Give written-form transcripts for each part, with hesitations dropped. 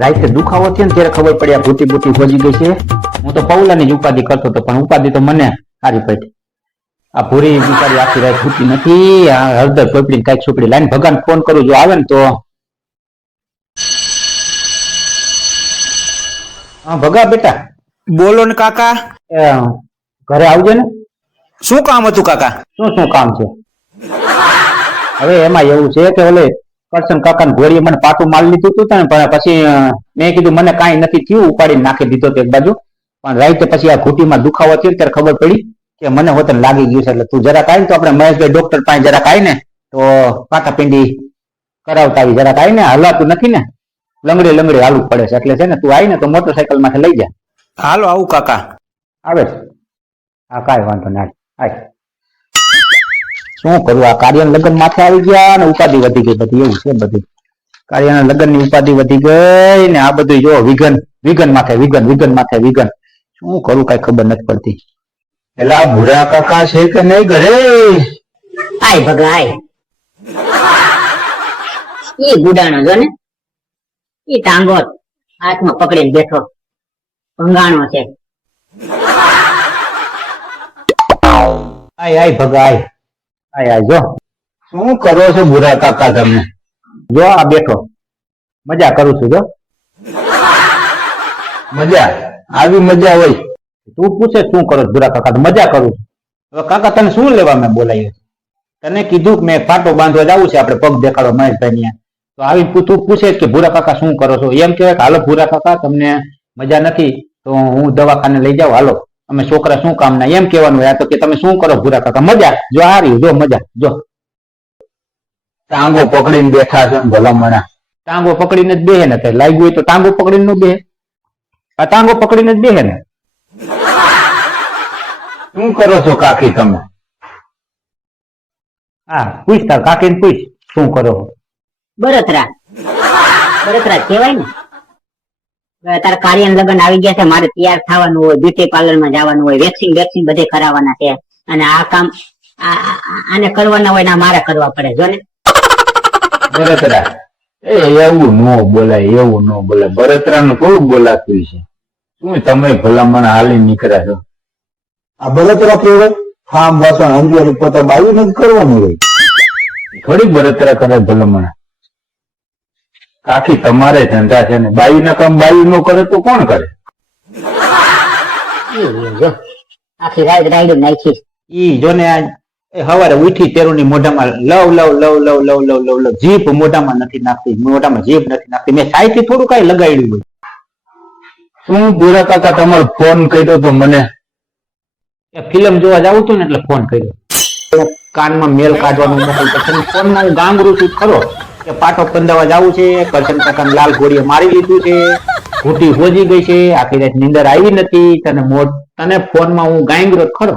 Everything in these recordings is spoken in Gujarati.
રાતે દુખાવો થયો ને ત્યારે ખબર પડી આ ભૂતી ભૂતી ખોજી ગઈ છે. હું તો પૌલાની જ ઉપાધિ કરતો હતો, પણ ઉપાધિ તો મને સારી પડી. આ ભૂરી બિચારી આખી રાત ભૂતી નથી. આ હળદર ચોપડી કઈક છોકરી લાઈન ભગવાન ફોન કરું, જો આવે ને તો. હા ભગા બેટા. બોલો ને કાકા. ઘરે આવજો ને. શું કામ હતું કાકા? શું કામ છે? હવે એમાં એવું છે કે ઓલે કરશન કાકા ઘોડીએ મને પાટું મારી લીધું હતું ને, પણ પછી મેં કીધું મને કાંઈ નથી થયું, ઉપાડીને નાખી દીધો એક બાજુ. પણ રાઈતે પછી આ ઘૂંટીમાં દુખાવો થયો ત્યારે ખબર પડી કે મને હોતન લાગી ગયું છે. એટલે તું જરાક આવી ને તો આપણે મહેશભાઈ ડોક્ટર પાસે જરાક આવી ને તો પાટાપિંડી કરાવતા આવી. જરાક આવી ને, હલાતું નથી ને, લંગડી લંગડી હાલવું પડે છે. એટલે છે ને તું આવી ને તો મોટરસાયકલ માંથી લઈ જા. હાલો આવું કાકા. આવે હા કાંઈ વાંધો ના. શું કરું, આ કાર્યના લગ્ન માથે આવી ગયા અને ઉપાધિ વધી ગઈ બધી. એવું છે બધી કાર્યના લગ્ન ની ઉપાધિ વધી ગઈ ને આ બધું જો વિઘન માથે વિઘન. શું કરું કઈ ખબર નથી પડતી. એલા ભૂરા કાકા છે કે નહીં ઘરે? આય ભગા આય. ઈ ગુડાણો જો ને, ઈ ટાંગો હાથમાં પકડીને બેઠો ભંગાણો છે. આય ભગા આય જો શું કરો છો ભૂરા કાકા તમે? જો આ બેઠો મજા કરું છું. જો મજા આવી? મજા હોય તું પૂછે શું કરો ભૂરા કાકા? તો મજા કરું છું. હવે કાકા તને શું લેવા મેં બોલાવ્યો? તને કીધું કે મેં પાટો બાંધવા જવું છે, આપણે પગ દેખાડો મહેશભાઈ ને. તો આવી તું પૂછે કે ભૂરા કાકા શું કરો છો? એમ કહેવાય કે હાલો ભૂરા કાકા તમને મજા નથી તો હું દવાખાને લઈ જાઉં, હાલો અમે છોકરા શું કામ ના, એમ કહેવાનું. આ તો કે તમે શું કરો ભૂરા કાકા? મજા જો હારી જો મજા જો. ટાંગો પકડીને બેઠા છે ભલામણા. ટાંગો પકડીને જ બેહે ને, લાગ્યું હોય તો ટાંગો પકડીને નો બેહે. આ ટાંગો પકડીને જ બેહે ને. શું કરો છો કાકી તમે? હા પૂછ તાર કાકીને પૂછ શું કરો? બળતરા કહેવાય ને. તારા કાર્ય લગ્ન આવી ગયા છે, મારે તૈયાર થવાનું હોય, બ્યુટી પાર્લર માં જવાનું હોય, વેક્સિંગ બધે કરાવવાના છે, અને આ કામ આને કરવાના હોય ને મારે કરવા પડે. જો ને બળતરા એવું ન બોલાય, એવું ન બોલાય. બળતરા નું થોડું બોલાતું છે. શું તમે ભલામણ હાલી નીકળ્યા છો? આ બળતરા કેવાય? ફામ વાસણ અંજવારી પોતા બાવી નથી કરવાનું હોય. થોડી બળતરા કરે ભલામણ. કાકી તમારે ધંધા છે ને, બાઈ ના કામ બાઈ નો કરે તો કોણ કરે? જો આખી રાત રાઈડ નાખી. ઈ જો ને હવારે ઉઠી તેરુની મોઢામાં લવ જીભ મોઢામાં નથી નાખતી, મોઢામાં જીભ નથી નાખતી. મેં સાઈથી થોડું કઈ લગાડ્યું હોય. શું ભૂરા કાકા તમારો ફોન કર્યો તો મને? ફિલ્મ જોવા જવું હતું ને એટલે ફોન કર્યો. કાનમાં મેલ કાઢવાનું મોકલતો ફોન માં હું ગાંગરું છું ખરો કે પાટો બંધાવા જવું છે, કરશન કાકા લાલ ઘોડીએ મારી લીધું છે, ઘૂંટી હોજી ગઈ છે, આખી રાત નીંદર આવી નથી. તને ફોન માં હું ગાંગરો ખરો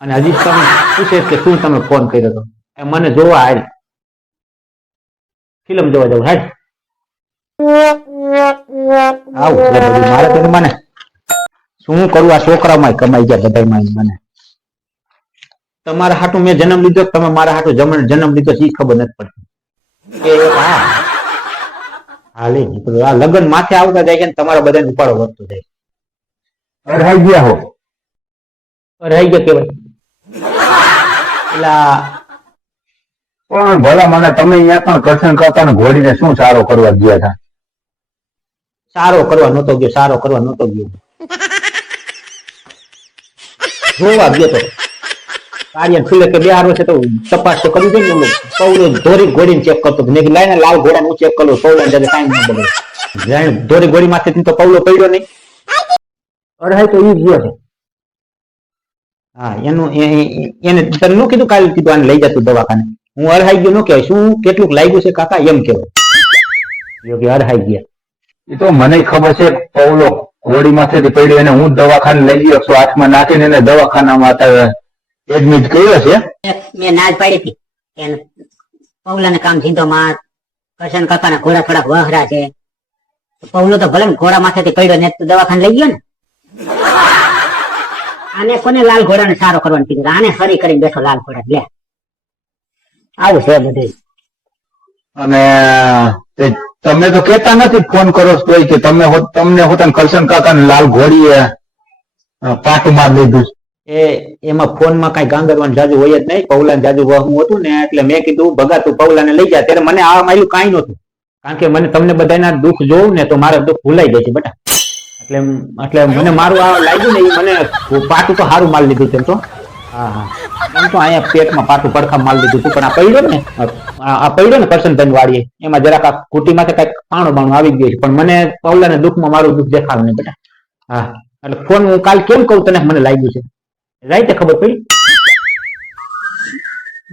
અને હજી તમે પૂછે કે શું તમે ફોન કર્યો હતો? એ મને જોવા હાલ ફિલ્મ જોવા જવું હાલ આવું મારે તો મને શું કરું? આ છોકરામાં કમાઈ ગયા બધામાં. મને તમારા હાટું મેં જન્મ લીધો, તમે મારા હાટું જન્મ લીધો એ ખબર નથી પડતી. આ લગ્ન માથે આવતા જાય છે તમારા બધા ઉપાડો વધતો જાય. અઢાઈ ગયા હો? રહી ગયા કેવાય પેલા પણ ભલા મને તમે અહીંયા પણ કરશન કાકા ને ઘોડીને શું સારો કરવા ગયા હતા? સારો કરવા નતો ગયો, સારો કરવા નતો ગયો, જોવા ગયો તો. કાર્ય ખુલે કે બિહાર છે તો તપાસ તો કરવી જોઈએ ને. પૌલો ધોરી ઘોડીને ચેક કરતો મેં લાઈને લાલ ઘોડા હું ચેક કરું. પૌલા જયારે ટાઈમ ન બગડે. ધોરી ઘોડી માંથી તો પૌલો પડ્યો નહીં. અઢાઈ તો ઈ ગયો છે. હા એનું એને તને નું કીધું કાલે કીધું આને લઈ જતું દવાખાને. હું અઢાઈ ગયો નો કહેવાય. શું કેટલું લાગ્યું છે કાકા એમ કહેવાય. અઢાઈ ગયા એ તો મને ખબર છે. પૌલો ઘોડી માંથી પડ્યો એને હું દવાખાને લઈ ગયો, હાથમાં નાખીને એને દવાખાનામાં એડમિટ કર્યો છે. મેં નાજ પાડી હતી કે પૌલા ને કામ સીધો માં કરશન કાકા ના ઘોડા થોડાક વહરા છે. પૌલો તો ભલે ઘોડા માથેથી પડ્યો ને દવાખાને લઈ ગયો ને. આને કોને લાલ ઘોડા ને સારો કરવાનું કીધું? આને ફરી કરીને બેઠો લાલ ઘોડા. લે આવું છે બધું. અને તમે તો કેતા નથી ફોન કરો છો તોય કે તમને હોતા કરશન કાકા ને લાલ ઘોડીએ પાટું માર લીધું છે. એમાં ફોનમાં કઈ ગાંગરવાનું જાજુ હોય જ નહીં. પૌલાને જાજુ વહમું હતું ને એટલે મેં કીધું ભગા તું પૌલાને લઈ જા. ત્યારે મને આ માર્યું કાંઈ નહોતું, કારણ કે મને તમને બધાના દુઃખ જોઉં ને તો મારા દુઃખ ભૂલાઈ જાય છે બેટા. એટલે મને મારું આ લાગ્યું ને એ મને પાટું તો સારું માલ લીધું છે તો. હા એમ તો અહીંયા પેટમાં પાટું પડખા માલ લીધું હતું, પણ આ પડ્યો ને આ પડ્યો ને કરશનભાઈ વાડીએ એમાં જરાક આ કુટીમાંથી કઈક પાણું બાણું આવી ગયું છે, પણ મને પૌલાને દુઃખમાં મારું દુઃખ દેખાડું નહીં બેટા. હા એટલે ફોન હું કાલ કેમ કહું તને મને લાગ્યું છે રાઈતે ખબર પડી.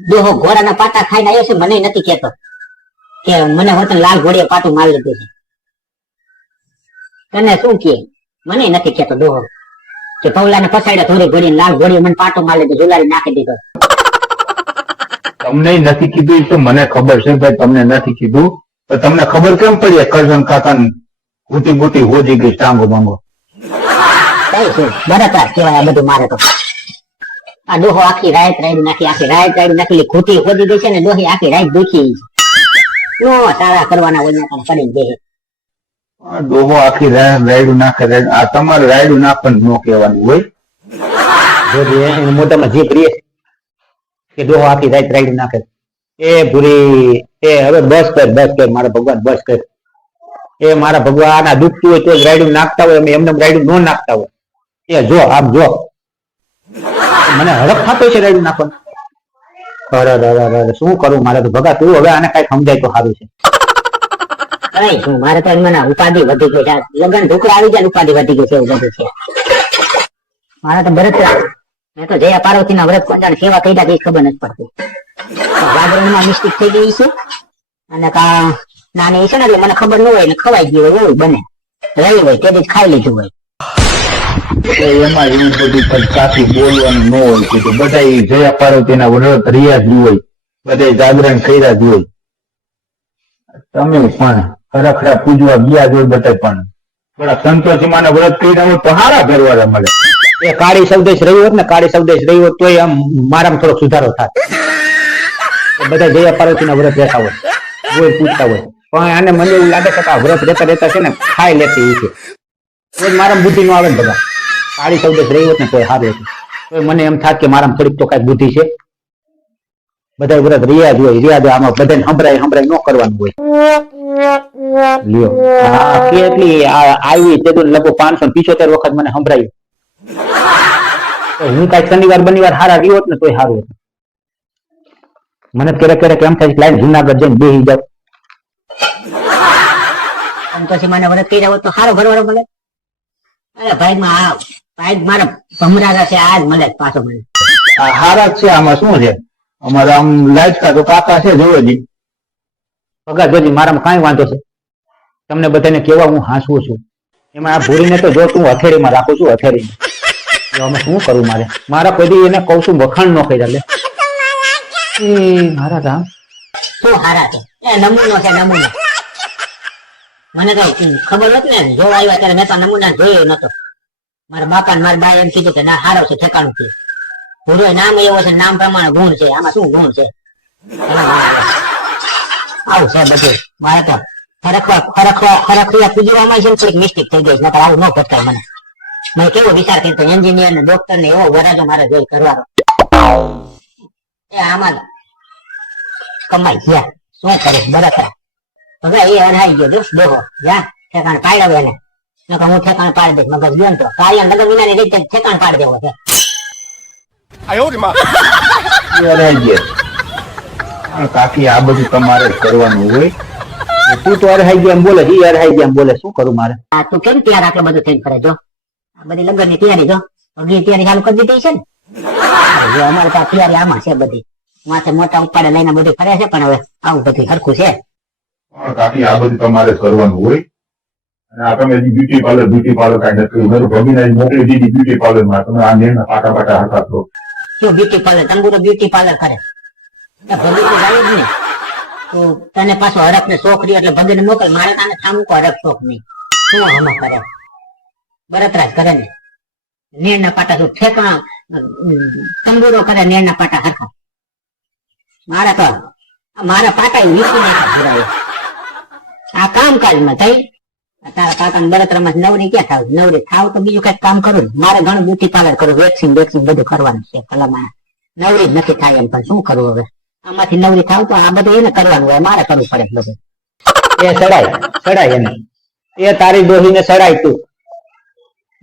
દોહો ઘોડાના પાટા ખાઈને આવ્યો છે, મને નથી કેતો કે મને હોતન લાલ ઘોડીએ પાટું મારી લીધું છે. તને શું કે મને નથી કેતો દોહો કે પૌલાને પછાડ્યા થોડી ઘોડી લાલ ઘોડીએ મને પાટું મારી લીધું, જુલારી નાખી દીધો. તમને નથી કીધું તો મને ખબર છે ભાઈ, તમને નથી કીધું તો તમને ખબર કેમ પડી કરશન કાકા ઘૂટી ઘૂટી હોજી ગઈ ટાંગો બાંગો. કઈ છે બરાબર કેવાય આ બધું. મારે તો આ ડોહો આખી રાત રાઈડ નાખી, આખી રાત રાઈડ નાખી, ખૂટી ખોદી ગઈ છે ને ડોહી આખી રાત દુખી છે. નો સારા કરવાના હોય ને પડી દે. આ ડોહો આખી રાયડું નાખે. આ તમારે રાયડું નાખવાનું ન કહેવાનું હોય. જોજે એના મોઢામાં જીભ રીએ કે ડોહો આખી રાત રાઈડ નાખે. એ ભૂરી એ હવે બસ કર મારા ભગવાન બસ કર. એ મારા ભગવાન આ દુખતું હોય તો જ રાયડું નાખતા હોય, અમે એમને રાયડું ન નાખતા હોય. એ જો આમ જો મને હરખ થતો છે રાયડું નાખવાનું. અરે શું કરું મારે તો ભગા તું હવે આને કઈ સમજાય તો સારું છે. કઈ શું મારે તો મને ઉપાધિ વધી ગઈ છે. લગન ઢોકળા આવી જાય ઉપાધિ વધી ગઈ છે એવું બધું છે મારે તો. ભરત મેં તો જયા પાર્વતી ના વ્રત કોણ સેવા કઈ કઈ ખબર નથી પડતી. જાગરણમાં મિસ્ટેક થઈ ગઈ છે અને નાની છે ને એટલે મને ખબર ન હોય ને ખવાઈ ગયું હોય એવું બને. રહી હોય તે જ ખાઈ લીધું હોય. એમાં એવું બધું કાચું બોલવાનું ન હોય કે બધા જયા પાર્વતીના વ્રત રહ્યા જ હોય, બધા જાગરણ કર્યા જ હોય. તમે પણ ખરેખરા પૂજવા ગયા જ હોય બધા, પણ થોડા સંતોષીમાના વ્રત કર્યા હોય તો સારા ફેરવાના મળે. એ કાળી સૌદેશ રહ્યું હોત ને કાળી સૌદેશ રહ્યું હોત તોય આમ મારામાં થોડોક સુધારો થાય. બધા જયા પાર્વતીના વ્રત રહેતા હોય કોઈ પૂછતા હોય, પણ આને મને એવું લાગે છે કે આ વ્રત રહેતા રહેતા છે ને ખાઈ લેતી છે. તો મારા બુદ્ધિ નો આવે ને બધા. કાળી સૌદેશ રહી હોત ને તોય સારું હતું, તો મને એમ થાત કે મારામાં થોડીક તો કઈ બુદ્ધિ છે. બધા વ્રત રહ્યા જ હોય, રહ્યા જ આમાં બધાને સંભળાય ન કરવાનું હોય. લ્યો આ કેટલી આવી તે તો લગભગ 575 વખત મને સંભળાયું. હું કઈ શનિવાર બનિવાર હારા રહ્યો હોત ને તોય સારું હતું. મને ક્યારેક એમ થાય લાઈન જુનાગઢ જઈને બેસી જાવ. સંતોષી મને વ્રત કરી જાવ તો સારો ભરવાનો મળે. અરે ભાઈ મારા ભમરા છે આજ મળે પાછો મને. હારા જ છે. આમાં શું છે, અમારે આમ લાજકા તો કાકા છે જોવેજી. પગાર જોજી મારામાં કાંઈ વાંધો છે. તમને બધાને કેવા હું હાંસવું છું. એમાં આ ભૂરીને તો જો તું હથેળીમાં રાખું છું હથેળીમાં. આમાં શું કરું મારા કોઈ દી એને કહું છું વખાણ ન કરી લે. મારા રામ શું હારા છે એ નમૂનો છે નમૂનો. મને તો ખબર હોત ને જોવા આવ્યા ત્યારે મેં તો નમૂના જોયો નતો. મારા બાપા ને મારા બાઈ એમ કીધું કે ના હારો છે ઠેકાણું છે. ભૂરો નામ એવો છે નામ પ્રમાણે ગુણ છે. આમાં શું ગુણ છે આવું છે બધું. મારે તો ખરેખર પૂજવામાં છે થોડીક મિસ્ટેક થઈ ગઈ. નકર આવું ન ભટકાય મને. મેં કેવો વિચાર કર્યો એન્જિનિયર ને ડોક્ટર ને એવો વરાજો મારે જોઈ કરવાનો. એ આમાં કમાઈ ગયા શું કરે બરાબર. હવે એ અઢાઈ ગયો દોસ્ત દેખો જા ઠેકાણ પાડ્યો એને. નકર હું ઠેકાણ પાડી દઈશ. મગજ ગયો ને તો કાર્ય લગન વિના ની રીતે ઠેકાણ પાડી દેવો છે. કાકી આ બધું તમારે કરવાનું હોય. તું તો અરહાઈ ગયા એમ બોલે, ઈ અરહાઈ ગયા એમ બોલે, શું કરું મારે? આ તું કેમ તૈયાર આટલું બધું થઈને કરે જો. આ બધી લગ્ન ની તૈયારી જો અગલી તૈયારી ચાલુ કરી દીધી છે ને. જો અમારે તો તૈયારી આમાં છે બધી. માથે મોટા ઉપાડે લઈને બધું ફરે છે, પણ હવે આવું બધું સરખું છે. કાકી આ બધું તમારે કરવાનું હોય. અને આ તમે બ્યુટી પાર્લર કાંઈ નથી કર્યું. મેં ભગીને મોકલી દીધી બ્યુટી પાર્લર માં. તમે આ નિર્ણય પાટા હતા તો શું બ્યુટી પાર્લર તંબુરો બ્યુટી પાર્લર કરે ભગી તો જાય જ નહીં. તો તને પાછો હરખ ને શોખ રહ્યો એટલે ભગીને મોકલ. મારે તને થામુકો હરખ શોખ નહીં. શું હમ કરે બરતરાજ કરે ને. નેરના પાટા શું ઠેકાણા તંબુરો કરે નેરના પાટા હરખા. મારે તો મારા પાટા વીસી નાખ્યા ભૂરાએ. આ કામકાજમાં થઈ તારા કાકાને બળતરામાં નવરી ક્યાં થાવ? નવરી થાવ તો બીજું કઈક કામ કરું ને. મારે ઘણું બ્યુટી પાર્લર કરું, વેક્સિંગ બધું કરવાનું છે. ભલામાં નવરી જ નથી થાય એમ, પણ શું કરવું હવે? આમાંથી નવરી થાવ તો આ બધું એને કરવાનું હોય, મારે કરવું પડે બધું. એ સડાય એને, એ તારી ડોહીને સડાય તું.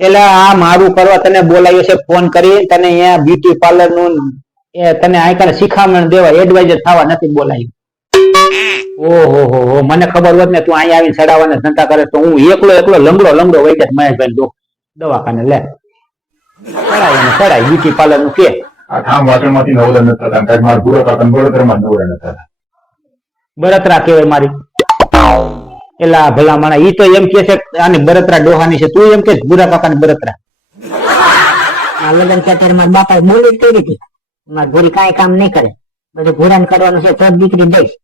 એટલે આ મારું કરવા તને બોલાવ્યો છે ફોન કરી, તને અહીંયા બ્યુટી પાર્લર નું એ તને આઈકણ શિખામણ દેવા એડવાઇઝર થવા નથી બોલાવ્યું. ઓહો મને ખબર હોત ને તું અહીંયા આવીને સડાવવાના ધંધા કરે તો હું એકલો લંગડો વહી જાય મહેશભાઈ દવાખાને. લે સડાય બ્યુટી પાર્લર નું કે આ ઠામ વાસણમાંથી નવરા નથી થતા, કાંઈક મારા ભૂરા કાકા બળતરામાં નવરા નથી થતા. બળતરા કેવાય મારી? એલા ભલા માણા ઈ તો એમ કે છે આની બળતરા ડોહાની છે, તું એમ કે ભૂરા કાકાની બળતરા? આ લગ્ન કે અત્યારે મારા બાપાએ બોલી જ કરી હતી, મારી ભૂરી કાંઈ કામ નહીં કરે, બધું ભૂરાને કરવાનું છે તો જ દીકરી દઈશ.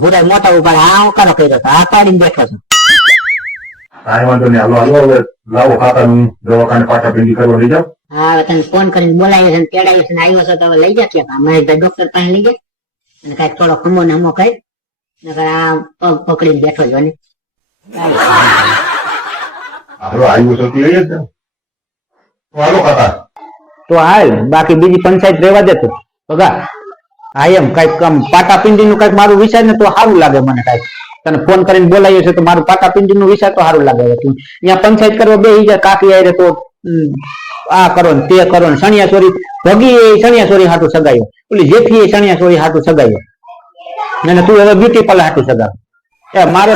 ભૂરા મોટા ઉભા આ કરો કર્યો તો આ પાડીને બેઠો છું. કાંઈ વાંધો નહીં, હાલો હવે લાવો કાકાનું દવાખાને પાટા પિંડી કરવા લઈ જાઓ. હા હવે તને ફોન કરીને બોલાવ્યો છે ને તેડાવ્યો છે ને આવ્યો છો તો હવે લઈ જા ક્યાં મહેશભાઈ ડોક્ટર પાસે લઈ જાય અને કાંઈક થોડો ખમો ને હમો કરી નકર આ પગ પકડીને બેઠો જ ને. હાલો આવ્યું છે લઈ જ જાઓ. હાલો કાકા. તો હાલ, બાકી બીજી પંચાયત રહેવા દે તું પગા. હા એમ કઈક પાટા પિંડી નું કઈક મારું વિચાર ને તો સારું લાગે મને. કઈક તને ફોન કરીને બોલાવ્યો છે તો મારું પાટા પિંડી નું વિચાર તો સારું લાગે. અહીંયા પંચાયત કરવા બે જાય કાકી આયરે તો આ કરો ને તે કરો ને. સણિયા ચોરી ભગી એ સણિયા ચોરી હાટું સગાયો, ઓલી જેઠી એ સણિયા ચોરી હાટું સગાયો ને તું હવે બ્યુટી પાર્લર હાટું સગાવ. એ મારે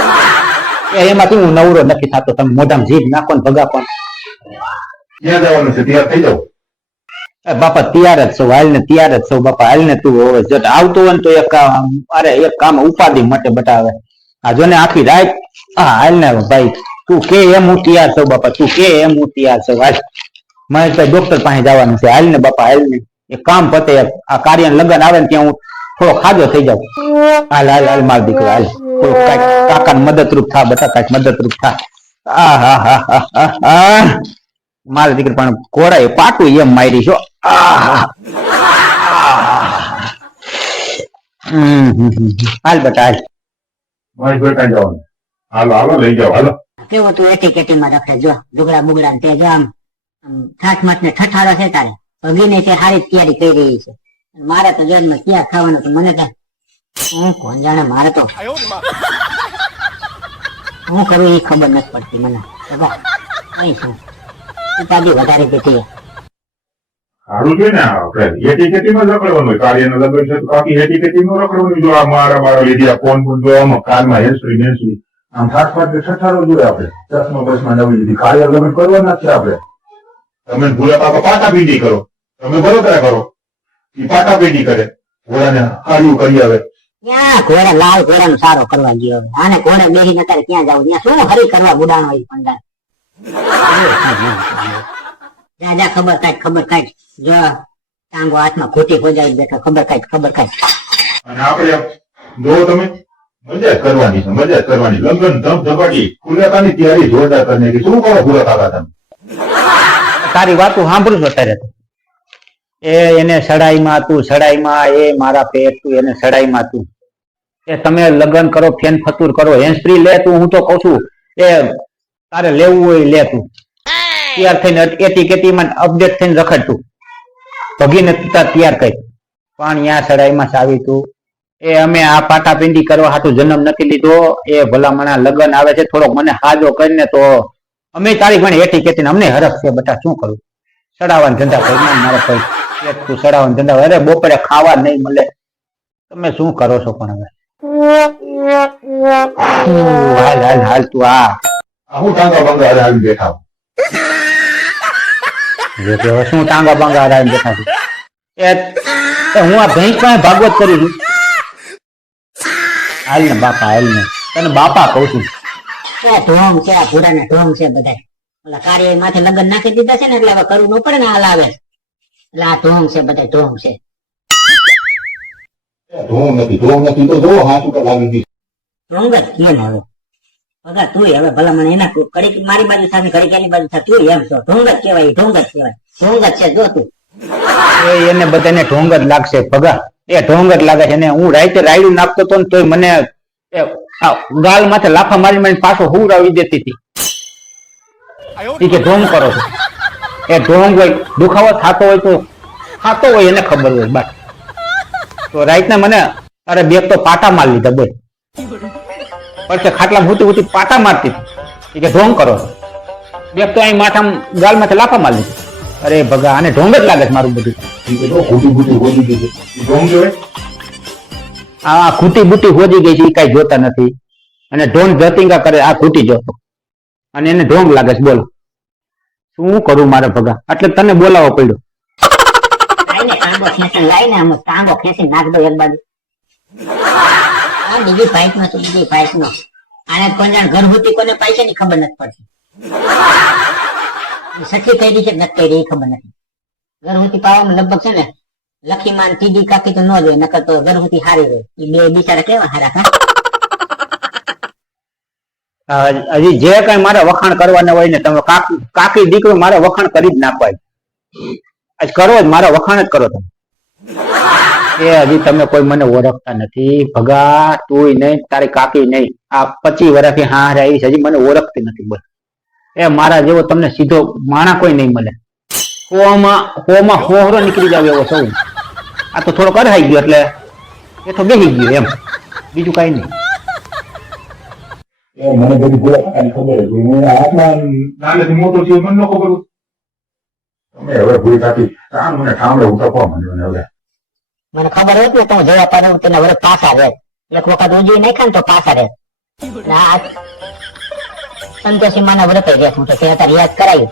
એમાંથી હું નવરો નથી થતો. તમે મોઢામાં જીભ નાખો ને ભગા પણ. ક્યાં જવાનું છે? તૈયાર થઈ જાઓ. બાપા તૈયાર જ છું, હાલ ને તૈયાર જ છું બાપા. હાલ ને તું હવે જો આવતો હોય ને તો એક કામ ઉપાધિ માટે બતાવે. આ જો ને આખી રાત હા હાલ ને ભાઈ તું કે એમ હું તૈયાર છું બાપા, તું કે એમ હું તૈયાર છું. હાલ મહેશભાઈ ડોક્ટર પાસે જવાનું છે. હાલ ને બાપા હાલ ને, એ કામ પતે આ કાર્ય લગ્ન આવે ને ત્યાં હું થોડો ખાજો થઈ જાઉં. હાલ માર દીકરો હાલ, થોડું કઈક કાકાને મદદરૂપ થા બટા, કઈક મદદરૂપ થા. મારા દીકરી પણ ઘોડાએ પાટું એમ મારી છો. હાલ બટા હાલ. મારી ઘર કાંઈ જવાનું. હાલો લઈ જાઓ હાલો. કેવું તું એટી કેટી માં રખડે જો ડુગડા બુગડા ને તે જો આમ ઠાઠ માઠ ને ઠઠારો છે તારે. ભગીને તે સારી તૈયારી કરી રહી છે. મારે તો જો ક્યાં ખાવાનું તો મને તો હું કોણ જાણે. મારે તો હું કરું એ ખબર નથી પડતી મને. કઈ શું ઉપાધિ વધારે દીધી. સારું છે ને આપણે એટી કેટીમાં જ રખડવાનું હોય. કાર્યનું લગ્ન છે તો બાકી એટી કેટીમાં રખડવાનું. જો આ મારા લીધી આ ફોન જો આમાં કારમાં હેન્સફ્રી આમ ઠાઠ ઠઠારો જોઈએ આપણે. ચશ્મા બસમાં નવી લીધી. કાર્ય લગ્ન કરવાના છે આપણે. તમે ભૂલા કાકા પાટા પીંડી કરો, તમે બરોબર કરો, એ પાટા પીંડી કરે, ઘોડાને હાર્યું કરી આવે. ક્યાં ઘોડા લાલ ઘોડા નો સારો કરવા ગયો હવે. આને ઘોડે બેસીને અત્યારે ક્યાં જવું? ત્યાં શું હરી કરવા બુડાણો હોય પંડા. જા ખબર કાઢ જો ટાંગો હાથમાં ખોટી ખોજાઈ બેઠો. ખબર કાઢ. અને આપણે જો તમે મજા જ કરવાની છે, મજા જ કરવાની. લગ્ન ધમ ધપાટી ફુલાકાની તૈયારી જોરદાર કરીને કે શું કરો ફુલા કાકા તમે? તારી વાતો સાંભળું છું અત્યારે તો. એને સડાઈમાં તું, સડાઈમાં એ મારા પેટ તું, એને સડાઈમાં તું. એ તમે લગ્ન કરો, ફેન ફતુર કરો, હેન્ડસ્પ્રી લે તું. હું તો કઉ છું એ તારે લેવું હોય લે તું. તૈયાર થઈને એટી કેટીમાં અપડેટ થઈને રખડ તું. ભગીને તું તાર તૈયાર કરી. પણ ત્યાં સડાઈમાં સાવી તું. એ અમે આ પાટા પિંડી કરવા હાટું જન્મ નથી લીધો. એ ભલામણા લગ્ન આવે છે, થોડોક મને હાજો કરીને તો અમે તારી પણ એટી કેટીને અમને હરખ છે બટા. શું કરું? સડાવવાના ધંધા કરી મારા ભાઈ. તું સડાવવાના ધંધા. અરે બપોરે ખાવા નહીં મળે. તમે શું કરો છો પણ હવે? હાલ તું હું ટાંગા બંગા આવી બેઠા. શું ટાંગા બાંગા હરાવીને બેઠા છું? હું આ ભેંસ પાસે ભાગવત કરી છું. હાલ ને બાપા હાલ ને, તને બાપા કઉ છું. ઢોંગ છે આ ભૂરા ના ઢોંગ છે બધા. ઓલા કાર્ય માથે લગ્ન નાખી દીધા છે ને એટલે હવે કરવું ન પડે ને. હાલ આવે એટલે આ ઢોંગ છે બધા, ઢોંગ છે. ઢોંગ નથી તો જો હાથ ઉપર લાગી ગઈ. ઢોંગ જ કે ને હવે પગા તું હવે ભલા મને એના કડીક મારી બાજુ થાય કડીક એની બાજુ થાય તું એમ છો. ઢોંગ જ કહેવાય, ઢોંગ જ કહેવાય. ઢોંગ જ છે જો તું. એને બધાને ઢોંગ જ લાગશે ભગા. એ ઢોંગ જ લાગે છે ને હું રાતે રાયડું નાખતો હતો ને તોય મને આ ગાલ માથે લાફા મારી મારી પાછો હુરાવી દેતી હતી. ઈ કે ઢોંગ કરો છો. એ ઢોંગ હોય દુખાવો થતો હોય તો થતો હોય એને ખબર હોય બસ. તો રાતના મને અરે બેગ તો પાટા મારી લીધા બોલ. પછી ખાટલામાં હુતી હુતી પાટા મારતી હતી. કે ઢોંગ કરો છો. બેગ તો અહીં માથામાં ગાલ માથે લાફા મારી લીધી. અરે ભગા આને ઢોંગ જ લાગે છે મારું બધું. આ ખૂટી બુટી હોજી ગઈ છે એ કઈ જોતા નથી અને ઢોંગ જતીંગા કરે આ ખૂટી જોતો અને એને ઢોંગ લાગે છે બોલો શું કરું મારે ભગા એટલે તને બોલાવવો પડ્યો. લાઈને તાંબો ખેંચી લાઈને આમ તાંબો ખેંચી નાખ દો એક બાજુ. આ બીજી પાઇપ નો છે બીજી પાઇપ નો. આને કોણ જાણ ઘરગુતી કોને પૈસા ની ખબર નથી પડતી. સખી કઈ છે નથી કઈ એ ખબર નથી. ઘરગુતી પાવામાં લગભગ છે ને લખીમાન ટીડી કાકી તો ન જોઈએ નકર તો ઘરગુતી હારી રહે. એ બે બિચારા કેવા હારા હજી જે કઈ મારે વખાણ કરવાના હોય ને તમે કાકી દીકરો મારે વખાણ કરી જ નાખવા આજ કરો જ મારે વખાણ જ કરો તમે. એ હજી તમે કોઈ મને ઓળખતા નથી ભગા તું નહીં તારી કાકી નહીં આ 25 વર્ષથી હા રહી હજી મને ઓળખતી નથી બોલ. એ મારા જેવો તમને સીધો માણા કોઈ નહીં મળે. હોમાં હોહરો નીકળી જાવ એવો સૌ. આ તો થોડો કરાઈ ગયો એટલે એ તો બેસી ગયો એમ બીજું કઈ નહીં. મને બધી ભૂલા કાકાની ખબર હતી. હું આટલા નાનેથી મોટો થયો મને ન ખબર. તમે હવે ભૂલ કાકી કામ મને ઠામડે ઉતરવા માંડ્યો ને હવે. મને ખબર હતી તો હું જવા પાડું તેના વરસ પાછા રહે. એક વખત ઉજી નાખ્યા ને તો પાછા રહે. સંતોષી માના વ્રત રહે હું તો તે અત્યારે યાદ કરાયું.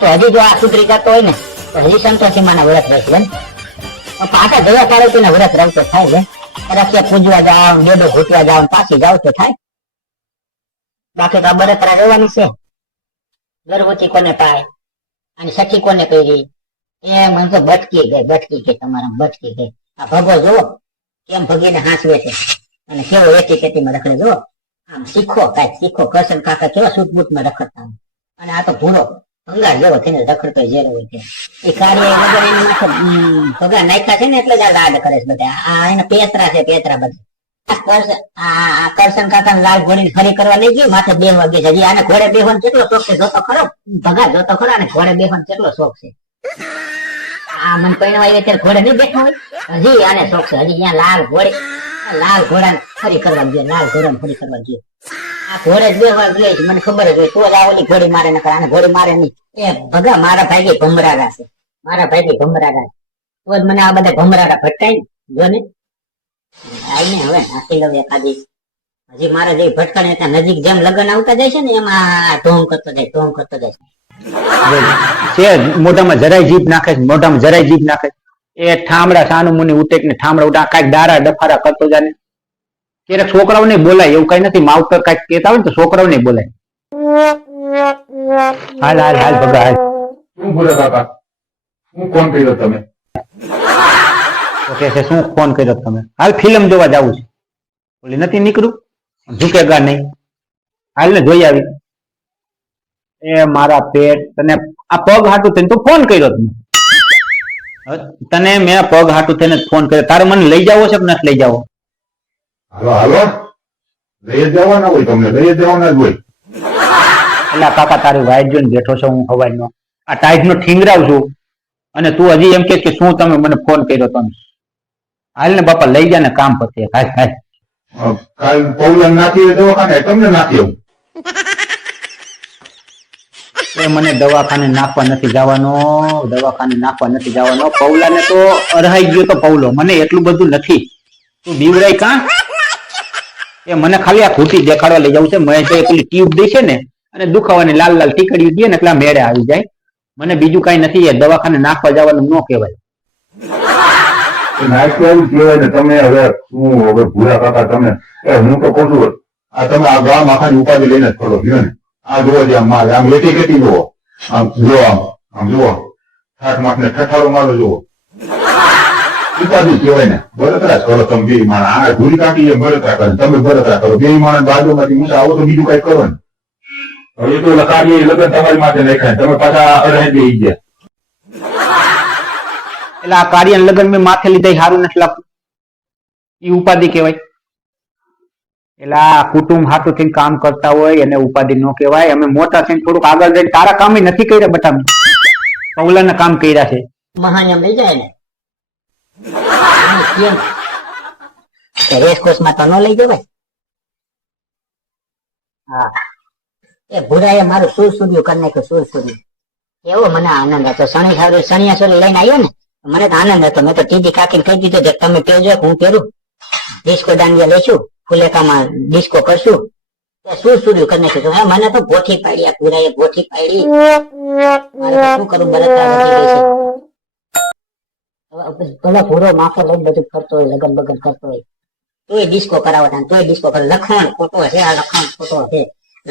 તો હજી જો આ સુધરી જતો હોય ને તો હજી સંતોષી માના વ્રત રહેશે. પાછા જવા પાડું તેના વ્રત રહેતો થાય ને રખિયા પૂજવા જાવ ડેડો ઘૂંટવા જાવ પાછી જાવ તો થાય. બાકી તો આ બળતરા રહેવાની છે. ગર્ભવતી કોને પાય અને સખી કોને કરી એ મને તો બટકી ગઈ તમારા બટકી ગઈ. આ ભગો જુઓ કેમ ભગીને હાંસવે છે અને કેવો એટી કેટીમાં રખડે જુઓ. આમ શીખો કાંઈક શીખો. કરશન કાકા કેવા સૂટબૂટમાં રખડતા અને આ તો ભૂરો ભંગાર જેવો થઈને રખડતો ઝેર હોય છે. એ કાર્ય વગર એની માથે ભગા નાખ્યા છે ને એટલે જ આ લાડ કરે છે બધા. આ એના પેતરા છે પેતરા બધા. આ કરશન કાકા લાલ ઘોડી ફરી કરવા લઈ ગયું માથે 2 વાગે હજી આને ઘોડે બેહવાનો કેટલો શોખ છે જોતો ખરો. ભગા જોતો ખરો અને ઘોડે બેહવાનો કેટલો શોખ છે. આ મન પૈણવા આવે ત્યારે ઘોડે નહીં બેઠો હોય હજી આને શોખ છે. હજી ત્યાં લાલ ઘોડા ફરી કરવા ગયો. લાલ ઘોડા ફરી કરવા ગયો. આ ઘોડે જ બેહવા ગયો મને ખબર જ હોય તો જ આ ઓલી ઘોડી મારે નકર આને ઘોડી મારે નહીં. એ ભગા મારા ભાઈ ભમરાડા છે. મારા ભાઈ ભમરાડા તો જ મને આ બધા ભમરાડા ભટકાય જો ને. આઈને હવે નાખી લઉં એકાદી. હજી મારે જે ભટકાને ત્યાં નજીક જેમ લગ્ન આવતા જાય છે ને એમાં ઢોંગ કરતો જાય. છે મોઢામાં જરાય જીભ નાખે છે મોઢામાં જરાય જીભ નાખે એ ઠામડા સાનું મુની ઉટેક ને ઠામડા ઉટા કાંઈક દારા ડફારા કરતો જાય ને. ક્યારેક છોકરાઓને બોલાય એવું કઈ નથી. માવતર કાંઈક કહેતા હોય ને તો છોકરાઓને બોલાય. હાલ હાલ હાલ ભગા હાલ. શું બોલે કાકા? હું કોણ કર્યો તમે? તો કે છે શું ફોન કર્યો તમે? હાલ ફિલ્મ જોવા જવું છે. ઓલી નથી નીકળું ઝુકેગા નહીં. હાલ ને જોઈ આવી. એ મારા પેટ તને આ પગ હાટું થઈને તો ફોન કર્યો તને મેં પગ હાટું થઈને ફોન કર્યો. તારે મને લઈ જાવો છે કે નથી લઈ જાવો? હાલો હાલો લઈ જવાના હોય તમને લઈ જવાના જ હોય. એટલે કાકા તારી વાઈટ જોઈને બેઠો છો હું હવાઈ નો આ ટાઈટ નો ઠીંગરાવ છું અને તું હજી એમ કે શું તમે મને ફોન કર્યો તમે? હાલ ને બાપા લઈ જા ને કામ પતે. હાલ હાલ કાલ પૌલા નાખી દવાખાને તમને નાખી આવું. એ મને દવાખાને નાખવા નથી જવાનો. પૌલાને તો અરહાઈ ગયો તો પૌલો. મને એટલું બધું નથી. તું બીવરાય કાં? એ મને ખાલી આ ઘૂંટી દેખાડવા લઈ જવું છે. મહેશભાઈ પેલી ટ્યુબ દે છે ને અને દુખાવાની લાલ લાલ ટીકડીઓ દે ને એટલે આ મેળે આવી જાય. મને બીજું કઈ નથી. એ દવાખાને નાખવા જવાનું ન કહેવાય. નાખ્યું એવું કહેવાય ને તમે હવે શું હવે ભૂરા કાકા તમે હું તો કહું છું આ તમે આ ગામ આખાની ઉપાધિ લઈને જ ફરો ને. આ જોવો છે આમ લેટી કેટી જુઓ આમ જુઓ આમ જુઓ ઠાઠ માઠ ને ઠઠારો મારો જુઓ ઉપાધિ કહેવાય ને. બળતરા જ કરો તમે બે માણસ. આ ભૂરી કાકી એ બળતરા કરે તમે બળતરા કરો. બે માણસ બાજુમાંથી મૂસા આવો તો બીજું કઈ કરો ને. હવે તો લખાડીએ લગ્ન તમારી માટે લખાય તમે પાછા અઢાઈ દઈ ગયા. એટલે આ કાર્ય લગ્ન મેં માથે લીધા સારું નથી લાગતું, એ ઉપાધિ કહેવાય. એટલે આ કુટુંબ હાથું થઈને કામ કરતા હોય એને ઉપાધિ ન કહેવાય. અમે મોટા થઈને થોડુંક આગળ જઈને તારા કામ નથી કર્યા બટા, પૌલાના કામ કર્યા છે. મહાન લઈ જાય ને કેમ? રેસકોર્સ માં તો ન લઈ જવાય. હા, એ ભૂરાએ મારું સુર સુર્યું કરી નાખ્યું, સુર સુર્યું. એવો મને આનંદ હતો. સણિયા સોરી લઈને આવ્યો ને, મને તો આનંદ હતો. મેં તો ટીજી કાકીને કહી દીધું કે તમે પહેરજો, હું પહેરું. ડિસ્કો દાંડિયા લેશું, ફુલેકામાં ડિસ્કો કરશું. સુર સુર્યું કરી નાખ્યું. હા, મને તો ગોઠી પાડી, આ ભૂરાએ ગોઠી પાડી. મારે તો શું કરું, બળતરા વધી ગઈ છે. ભલે ભૂરો માથે લઈને બધું કરતો હોય, લગન બગન કરતો હોય, તોય ડિસ્કો કરાવતા, તોય ડિસ્કો કરે. લખણ ખોટો છે, આ લખણ ખોટો છે.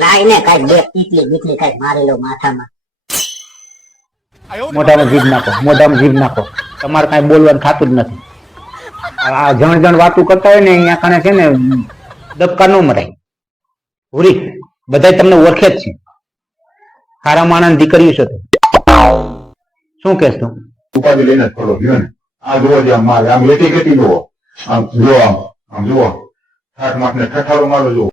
લાઈને કઈક બે પીટલી બીટલી કઈક મારેલો માથામાં. મોઢામાં જીભ નાખો, મોઢામાં જીભ નાખો, તમારે કઈ બોલવાનું થતું જ નથી. આ જણ વાતું કરતા હોય ને અહીંયા કાને છે ને દબકા ન મરાય. ભૂરી બધા તમને ઓળખે જ છે, સારા માણસ દીકરીઓ છે. શું કેસ તું? ઉપાધિ લઈને જ ફરો ગયો ને. આ જોવો છે, આમ મારે આમ લેટી કેટી જોવો, આમ જો આમ જુઓ, ઠાઠ માઠને ઠઠારો મારો જુઓ.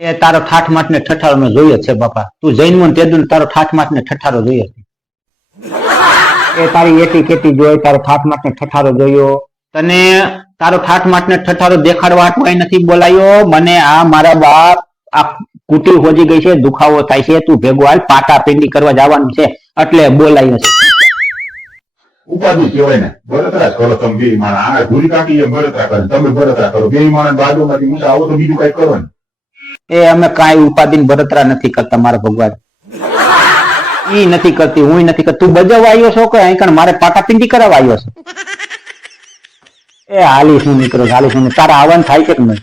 એ તારો ઠાઠ માઠ ને ઠઠારો નો જોઈએ છે બાપા. તું જૈન તે દુન તારો ઠાઠ માઠ ને ઠઠારો જોઈએ છે. એ તારી એટી કેટી જોઈ, તારો ઠાઠ માઠ ને ઠઠારો જોયો. તને તારો ઠાઠ માઠ ને ઠઠારો દેખાડવા હાટું નથી બોલાયો. મને આ મારા બાપ આ કુટી હોજી ગઈ છે, દુખાવો થાય છે, તું ભેગો હાલ, પાટા પિંડી કરવા જવાનું છે એટલે બોલાયો છે. ઉપાધિ કહેવાય ને. બળતરા જ કરો તમે બે માણસ. આ ભૂરી કાકી એમ બળતરા કરે, તમે બળતરા કરો. બે માણસ બાજુમાંથી ઊંચા આવો તો બીજું કઈ કરો ને. એ અમે કાંઈ ઉપાધિ બળતરા નથી કરતા મારા ભગવાન. ઈ નથી કરતી, હું નથી કરતી. તું બજાવવા આવ્યો છો કે અહીં કણ મારે પાટા પિંડી કરાવવા આવ્યો છો? એ હાલી શું નીકળો, હાલી શું? તારા આવવાનું થાય છે કે નહીં?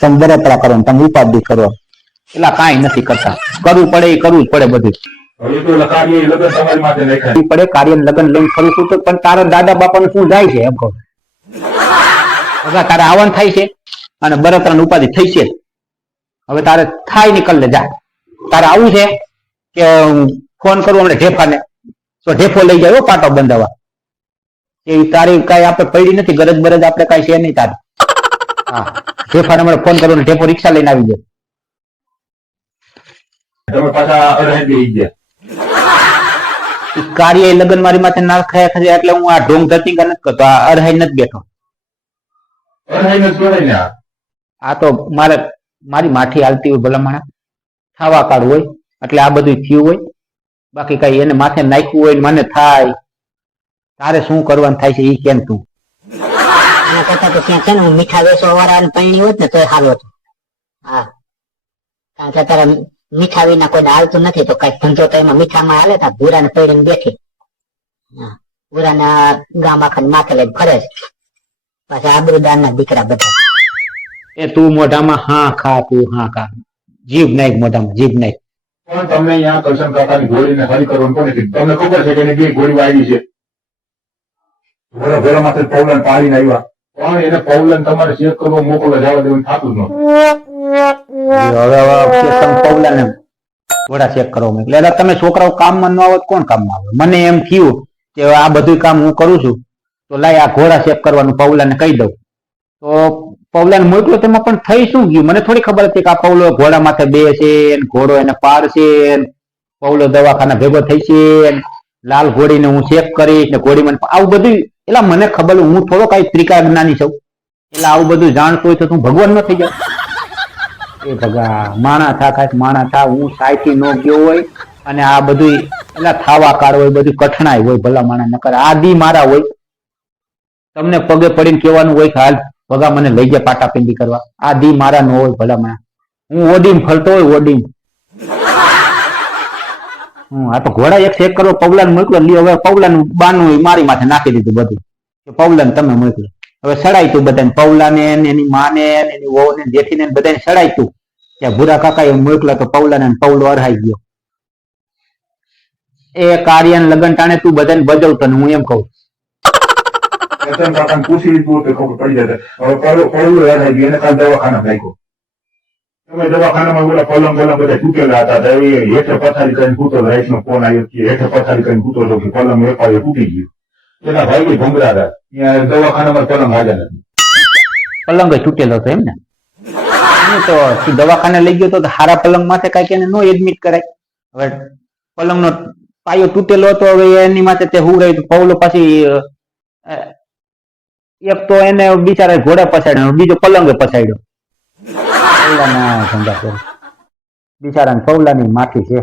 તમે બળતરા કરો ને તમે ઉપાધિ કરો, એટલે કાંઈ નથી કરતા. કરવું પડે એ કરવું જ પડે બધું. હવે તો લખાડીએ લગ્ન તમારી માટે લખાય. પડે કાર્ય લગ્ન લઈને ફરું છું તો પણ તારા દાદા બાપાનું શું જાય છે એમ કહો. હવે તારે આવવાનું થાય છે અને બળતરાની ઉપાધિ થઈ છે. હવે તારે થાય નીકળ લે જા. તારે આવું છે કે ફોન કરું હમણાં ઢેફાને, તો ઢેફો લઈ જાય પાટો બંધાવા. એ તારી કઈ આપણે પડી નથી, ગરજ બરજ આપણે કઈ છે નહીં તારી. હા, ઢેફાને હમણાં ફોન કરું ને ઢેફો રિક્ષા લઈને આવી જાય. તમે પાછા અરહે બેસી ગયા. કાર્ય લગ્ન મારી માથે ના ખાયા ખસે એટલે હું આ ઢોંગ ધરતી નથી કરતો, આ અરહાઈ નથી બેઠો. અરહે ને જોડાય ને. આ તો મારી માઠી હાલતી હોય ભલામણ, ખાવા કાઢ હોય એટલે આ બધું થયું હોય. બાકી કઈ એને માથે નાખ્યું હોય મને થાય. તારે શું કરવાનું થાય છે એ કેમ તું? એના કરતા તો ત્યાં છે ને હું મીઠા વેસો વાળાને પરણી હોત ને તો સારું હતું. હા, કારણ કે તારે મીઠા વિના કોઈ હાલતું નથી, તો કઈ ધંધો તો એમાં મીઠામાં હાલે. તા ભૂરાને પડીને બેઠી, ભૂરાના ગામ આખા માથે લઈને ફરે છે. પાછા આબરૂદાર ના દીકરા બધા. એ તું મોઢામાં હા ખા, તું હા ખા, જીભ નાખ મોઢામાં, જીભ નાખ. પણ તમને અહીંયા કરશન કાકાની ઘોડીને હરી કરવાનું કોને કીધું? તમને ખબર છે કે એને બે ઘોડી વાગી છે. ઘોડા ઘોડા માથે પૌલન પાડીને આવ્યા, પણ એને પૌલન તમારે ચેક કરવા મોકલવા જવા દેવું થતું જ નહોતું. હવે પૌલાને ઘોડા ચેક કરો એટલે તમે છોકરાઓ કામમાં ન આવો કોણ કામમાં આવે? મને એમ થયું કે આ બધું કામ હું કરું છું તો લાય આ ઘોડા ચેક કરવાનું પૌલાને કહી દઉં. તો પૌલાને મોકલો તેમાં પણ થઈ શું ગયું મને થોડી ખબર હતી કે આ પૌલો ઘોડા માથે બેસે, ઘોડો એને પાડશે, પૌલો દવાખાના ભેગો થઈ છે, લાલ ઘોડીને હું ચેક કરીશ ને ઘોડી મને આવું બધું. એટલે મને ખબર, હું થોડો કઈ ત્રિકા જ્ઞાની છું એટલે આવું બધું જાણતો હોય તો તું ભગવાન ન થઈ જાય. એ ભગા માણા થા કાંઈક માણા થા. હું સાયથી નો ગયો હોય અને આ બધું એટલે થાવા કાળ હોય, બધું કઠણાઈ હોય ભલા માણા નકર આદિ મારા હોય. તમને પગે પડીને કહેવાનું હોય કે હાલ ભગા મને લઈ જાય પાટા પિંડી કરવા, આ દી મારા ન હોય ભલા માણા. હું ઓડીમ ફરતો હોય ઓડીમ. આ તો ઘોડા એક ચેક કરો પૌલાને મોકલો લ્યો. હવે પૌલાનું બાનું મારી માથે નાખી દીધું બધું કે પૌલાને તમે મોકલો. હવે સડાય તું બધાને, પૌલાને એની માને એની વહુને જેઠીને બધાને સડાય તું કે ભૂરા કાકા એ મોકલા તો પૌલાને, પૌલો અરહાઈ ગયો. એ કાર્યન લગન ટાણે તું બધાને બજવતો ને હું એમ કહું. કરશન કાકાને પૂછી લીધું તો ખબર પડી જશે. હવે પડવું અરહાઈ ગયું, એને કાલ દવાખાના નાખ્યો. તમે દવાખાનામાં ઓલા પલંગ પલંગ બધા તૂટેલા હતા તો એ હેઠે પથારી કરીને તૂટો રાઈટનો ફોન આવ્યો કે હેઠે પથારી કરીને તૂટો છો કે પલંગ વેપારી તૂટી ગયું એના ભાઈ ભમરા હતા ત્યાં દવાખાનામાં પલંગ હાજર નથી પલંગ તૂટેલો હતો એમ ને એને તો તું દવાખાને લઈ ગયો તો હારા પલંગ માથે કઈક એને નો એડમિટ કરાય. હવે પલંગનો પાયો તૂટેલો હતો, હવે એની માથે તે હું રહ્યું પૌલો પાછી એક તો એને બિચારા ઘોડા પછાડ્યો, બીજો પલંગે પછાડ્યો. પૌલાના ધંધા કરે બિચારા પૌલાની માઠી છે.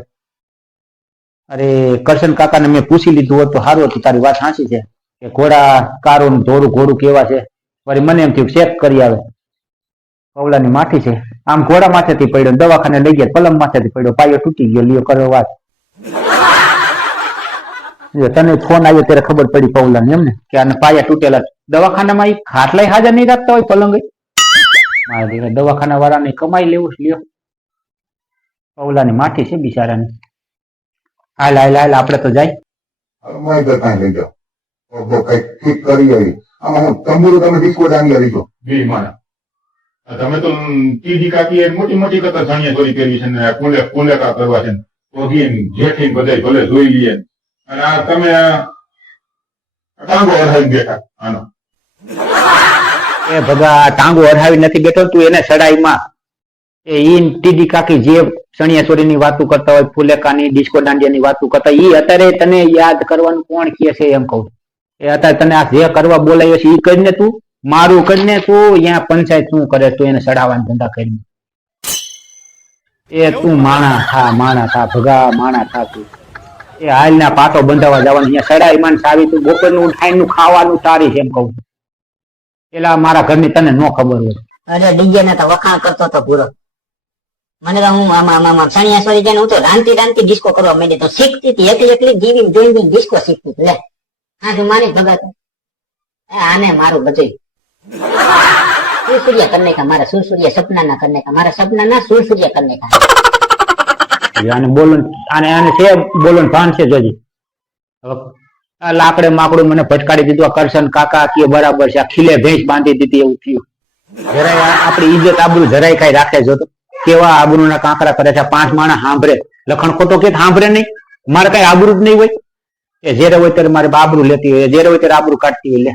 અરે કરશન કાકાને મેં પૂછી લીધું હોત તો સારું હતું. તારી વાત સાચી છે કે ઘોડા કારું ધોરું ઘોડું કેવા છે. વળી મને એમ થયું ચેક કરી આવે. પૌલાની માઠી છે. આમ ઘોડા માથેથી પડ્યો, દવાખાને લઈ ગયા પલંગ માથેથી પડ્યો, પાયો તૂટી ગયો. લ્યો કરો વાત. તને ફોન આવ્યો ત્યારે ખબર પડી પૌલાને એમ ને કે આને પાયા તૂટેલા. દવાખાનામાં એ ખાટલાય હાજર નહીં રાખતા હોય પલંગ. મારા દવાખાના વાળાને કમાઈ લેવું લ્યો. પૌલાની માઠી છે બિચારાની. હાલ હાલ હાલ આપણે તો જાય. અમારે તો કાંઈ લઈ જાઓ કઈક ઠીક કરી આવી. આમાં હું તંબુરો તમે ડિસ્કો ડાંગી લીધો બે મારા તમે તો તીજી કાકી મોટી મોટી કથા જાણીએ ચોરી કરવી છે ને કોલેકા કરવા છે ભોગીન જેઠી બધા ભલે જોઈ લઈએ અને આ તમે ટાંગો અઢાવી બેઠા આનો એ ભગા ટાંગો અઢાવી નથી બેઠો તું એને સડાઈમાં. એ ઈ ટીડી કાકી જે ચણિયા ચોરીની વાતો કરતા હોય, ફુલેકાની ડિસ્કો દાંડિયાની વાતો કરતા, ઈ અત્યારે તને યાદ કરવાનું કોણ કહે છે એમ કહું. એ અત્યારે તને આ જે કરવા બોલાયો છે ઈ કરીને તું મારું કરીને તું અહીંયા પંચાયત શું કરે તું એને સડાવવાના ધંધા કરીને. એ તું માણા થા ભગા માણા થા તું. એ હાલના પાટો બંધાવા જવાનું અહીંયા સડાઈમાં સારી તું બપોરનું ટાઈમનું ખાવાનું સારી છે એમ કહું. પેલા મારા ઘરની તને નો ખબર હોય. અરે ડીજે ને તો વખાણ કરતો હતો પૂરો. મને તો હું આમાં સણિયા સોરી જઈને હું તો રાંતી રાંતી ડિસ્કો કરવા માંડી તો શીખતી હતી. એકલી એકલી જીવી જોઈ ડિસ્કો શીખતી હતી. લે હા તું માની ભગત આને મારું બધું સુરસુરિયા કરને કા મારા સુરસુરિયા સપના ના કરને કા મારા સપના ના સુરસુરિયા કરને કા. આને બોલન આને છે બોલન ભાન છે જોજી. આ લાકડે માકડું મને ભટકાડી દીધું. આ કરશન કાકા કે બરાબર છે. આ ખીલે ભેંસ બાંધી દીધી એવું થયું. જરાય આપણી ઇજ્જત આબરૂ જરાય કઈ રાખે જો તો કેવા આબરૂના કાંકરા કરે છે. 5 માણસ સાંભળે લખણ ખોટો કે સાંભળે નહીં. મારે કઈ આબરૂ જ નહીં હોય. એ જ્યારે હોય ત્યારે મારે આબરૂ લેતી હોય, જ્યારે હોય ત્યારે આબરૂ કાઢતી હોય. લે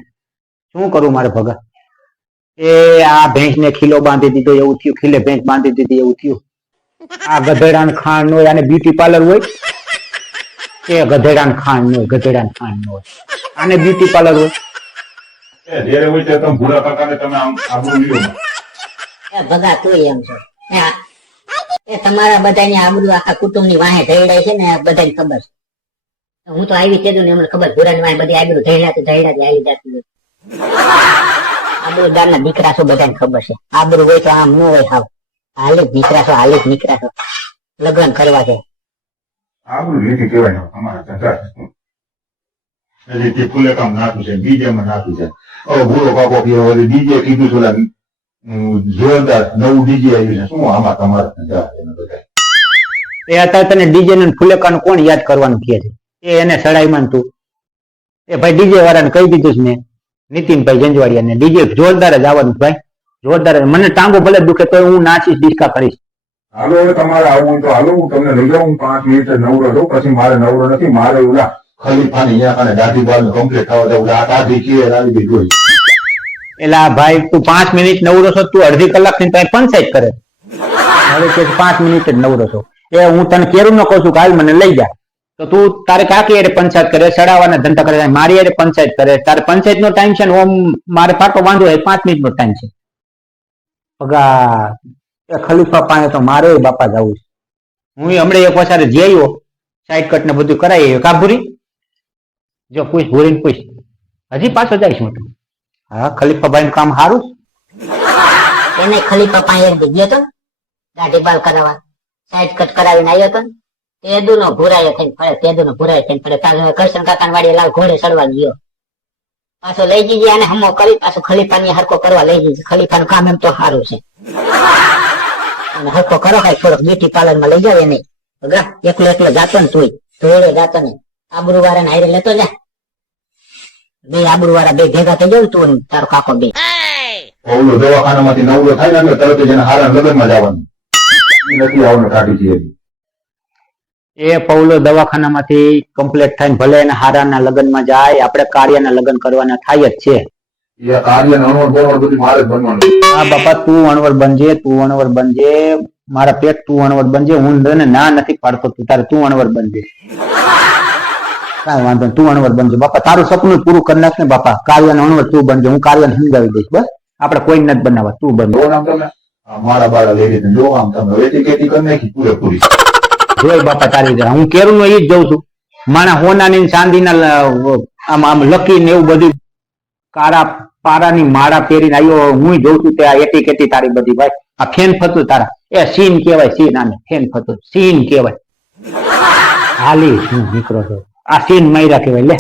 શું કરું મારે ભગા. એ આ ભેંસ ને ખીલો બાંધી દીધો એવું થયું, ખીલે ભેંસ બાંધી દીધી એવું થયું. આ ગધેડાન ખાંડ નો આને બ્યુટી પાર્લર હોય એ ગધેડાન ખાંડ નો ગધેડાન ખાંડ નો આને બ્યુટી પાર્લર હોય. જયારે હોય ત્યારે તમે ભૂરા કાકાને તમે આમ આબરૂ લ્યો. એ ભગા તું એમ છો એ તમારા બધાની આબરૂ આખા કુટુંબની વાહે ઢળાય છે ને બધાને ખબર છે. હું તો આવી તેદું ને એમને ખબર ભૂરાની વાહે બધી આબરૂ ઢળ્યા જ આવી જતી. આબરૂ દારના દીકરા છો બધાને ખબર છે. આબરૂ હોય તો આમ ન હોય હાવ હાલે જ દીકરા છો હાલે જ નીકળ્યા છો લગ્ન કરવા છે. આબરૂ લીધી કહેવાય અમારા ધંધા હજી તે ફુલેકામ નાખ્યું છે, બીજેમાં નાખ્યું છે. હવે ભૂરો કાકો કે ડીજે કીધું છે જોરદાર નવું ડીજે આવ્યું છે. શું આમાં તમારા ધંધા છે બધા? એ અત્યારે તને ડીજે ને ફુલેકાનું કોણ યાદ કરવાનું કહે છે? એ એને સડાઈમાં તું એ ભાઈ ડીજે વાળાને કહી દીધું છે ને નીતિનભાઈ જંજવાડિયા ને ડીજે જોરદાર જ આવવાનું ભાઈ જોરદાર. મને ટાંગો ભલે દુખે તો હું નાચીશ ડિસ્કા કરીશ. હાલો હવે તમારે આવું તો હાલો હું તમને લઈ જાઉં. 5 મિનિટ નવરો દઉં પછી મારે નવરો નથી. મારે ઓલા ખલીફાની અહીંયા અને દાઢી બાલ કમ્પ્લીટ થવા દે. ઓલા દાઢી કે આવી દીધું હોય. એટલે ભાઈ તું 5 મિનિટ નવરો છો, તું અડધી કલાક ની ત્યાં પંચાયત કરે. હવે કે 5 મિનિટ જ નવરો છો. એ હું તને કેરું ન કહું છું કે હાલ મને લઈ જા તો તું તારે કાકી અરે પંચાયત કરે, સડાવાના ધંધા કરે, મારી અરે પંચાયત કરે. તારે પંચાયત નો ટાઈમ છે ને ઓમ મારે પાટો બાંધવો હોય 5 મિનિટ નો ટાઈમ છે. પગા એ ખલીફા પાસે તો મારે બાપા જવું છે. હું હમણાં એક વસારે જઈયો સાઈડ કટ ને બધું કરાવી કા ભૂરી જો પૂછ ભૂરીને પૂછ હજી પાછો જઈશ હું. હા ખલીફાભાઈ નું કામ સારું એને ખલીફા પાસે ગયો તો દાઢી બાલ કરાવવા સાઈડ કટ કરાવીને આવ્યો તો તેદુ નો ભૂરાયો થઈને ફરે તેદુ નો ભૂરાયો થઈને ફરે. કરશન કાકા વાડી લાલ ઘોડે ચડવા ગયો પાછો લઈ જઈએ અને હમો કરી પાછો ખલીફાની હરકો કરવા લઈ જઈએ. ખલીફાનું કામ એમ તો સારું છે અને હરકો કરો કઈ થોડોક બ્યુટી પાર્લર માં લઈ જાવ નહીં એકલો એકલો જાતો ને તું ધોળે જાતો ને આબરૂ વાળા ને હારે લેતો જા. બે આબરૂ વાળા બે ભેગા થઈ જાવ તું તારો કાકો બે ઓલો દવાખાનામાંથી નવરો થાય ને એટલે તરત જ એને હારા લગ્નમાં જવાનું. એ નથી આવવાનું કાઢી છે હજી. એ પૌલો દવાખાનામાંથી કમ્પ્લીટ થઈને ભલે એને હારાના લગ્નમાં જાય, આપણે કાર્યના લગ્ન કરવાના થાય જ છે. એ કાર્ય અણવર બણવર બધું મારે જ બનવાનું. હા બાપા, તું અણવર બનજે, તું અણવર બનજે, મારા પેટ તું અણવર બનજે. હું તને ના નથી પાડતો, તું તારે તું અણવર બનજે, કાંઈ વાંધો નહીં, તું અણવર બનજે બાપા. તારું સપનું પૂરું કરી નાખ ને બાપા. કાર્યનો અણવર તું બનજે, હું કાર્યને સમજાવી દઈશ. બસ આપણે કોઈ નથી બનાવવા, તું બનજે. જો આમ તમે આ મારા બાળા લઈ લીધું, જો આમ તમે વેચી કેટી કરી નાખી પૂરેપૂરી. જોઈ બાપા તારી રીતે. હું કેરું ઈ જ જઉં છું. માણા હોનાની ચાંદીના આમ આમ લકી ને એવું બધું કાળા પારાની માળા પહેરીને આવ્યો. હું જોઉં છું ત્યાં એટી કેટી તારી બધી ભાઈ. આ ફેન ફતું તારા એ સીન કહેવાય, સીન. આને ફેન ફતું સીન કહેવાય. હાલી હું નીકળો છો, આ સીન માર્યા કહેવાય.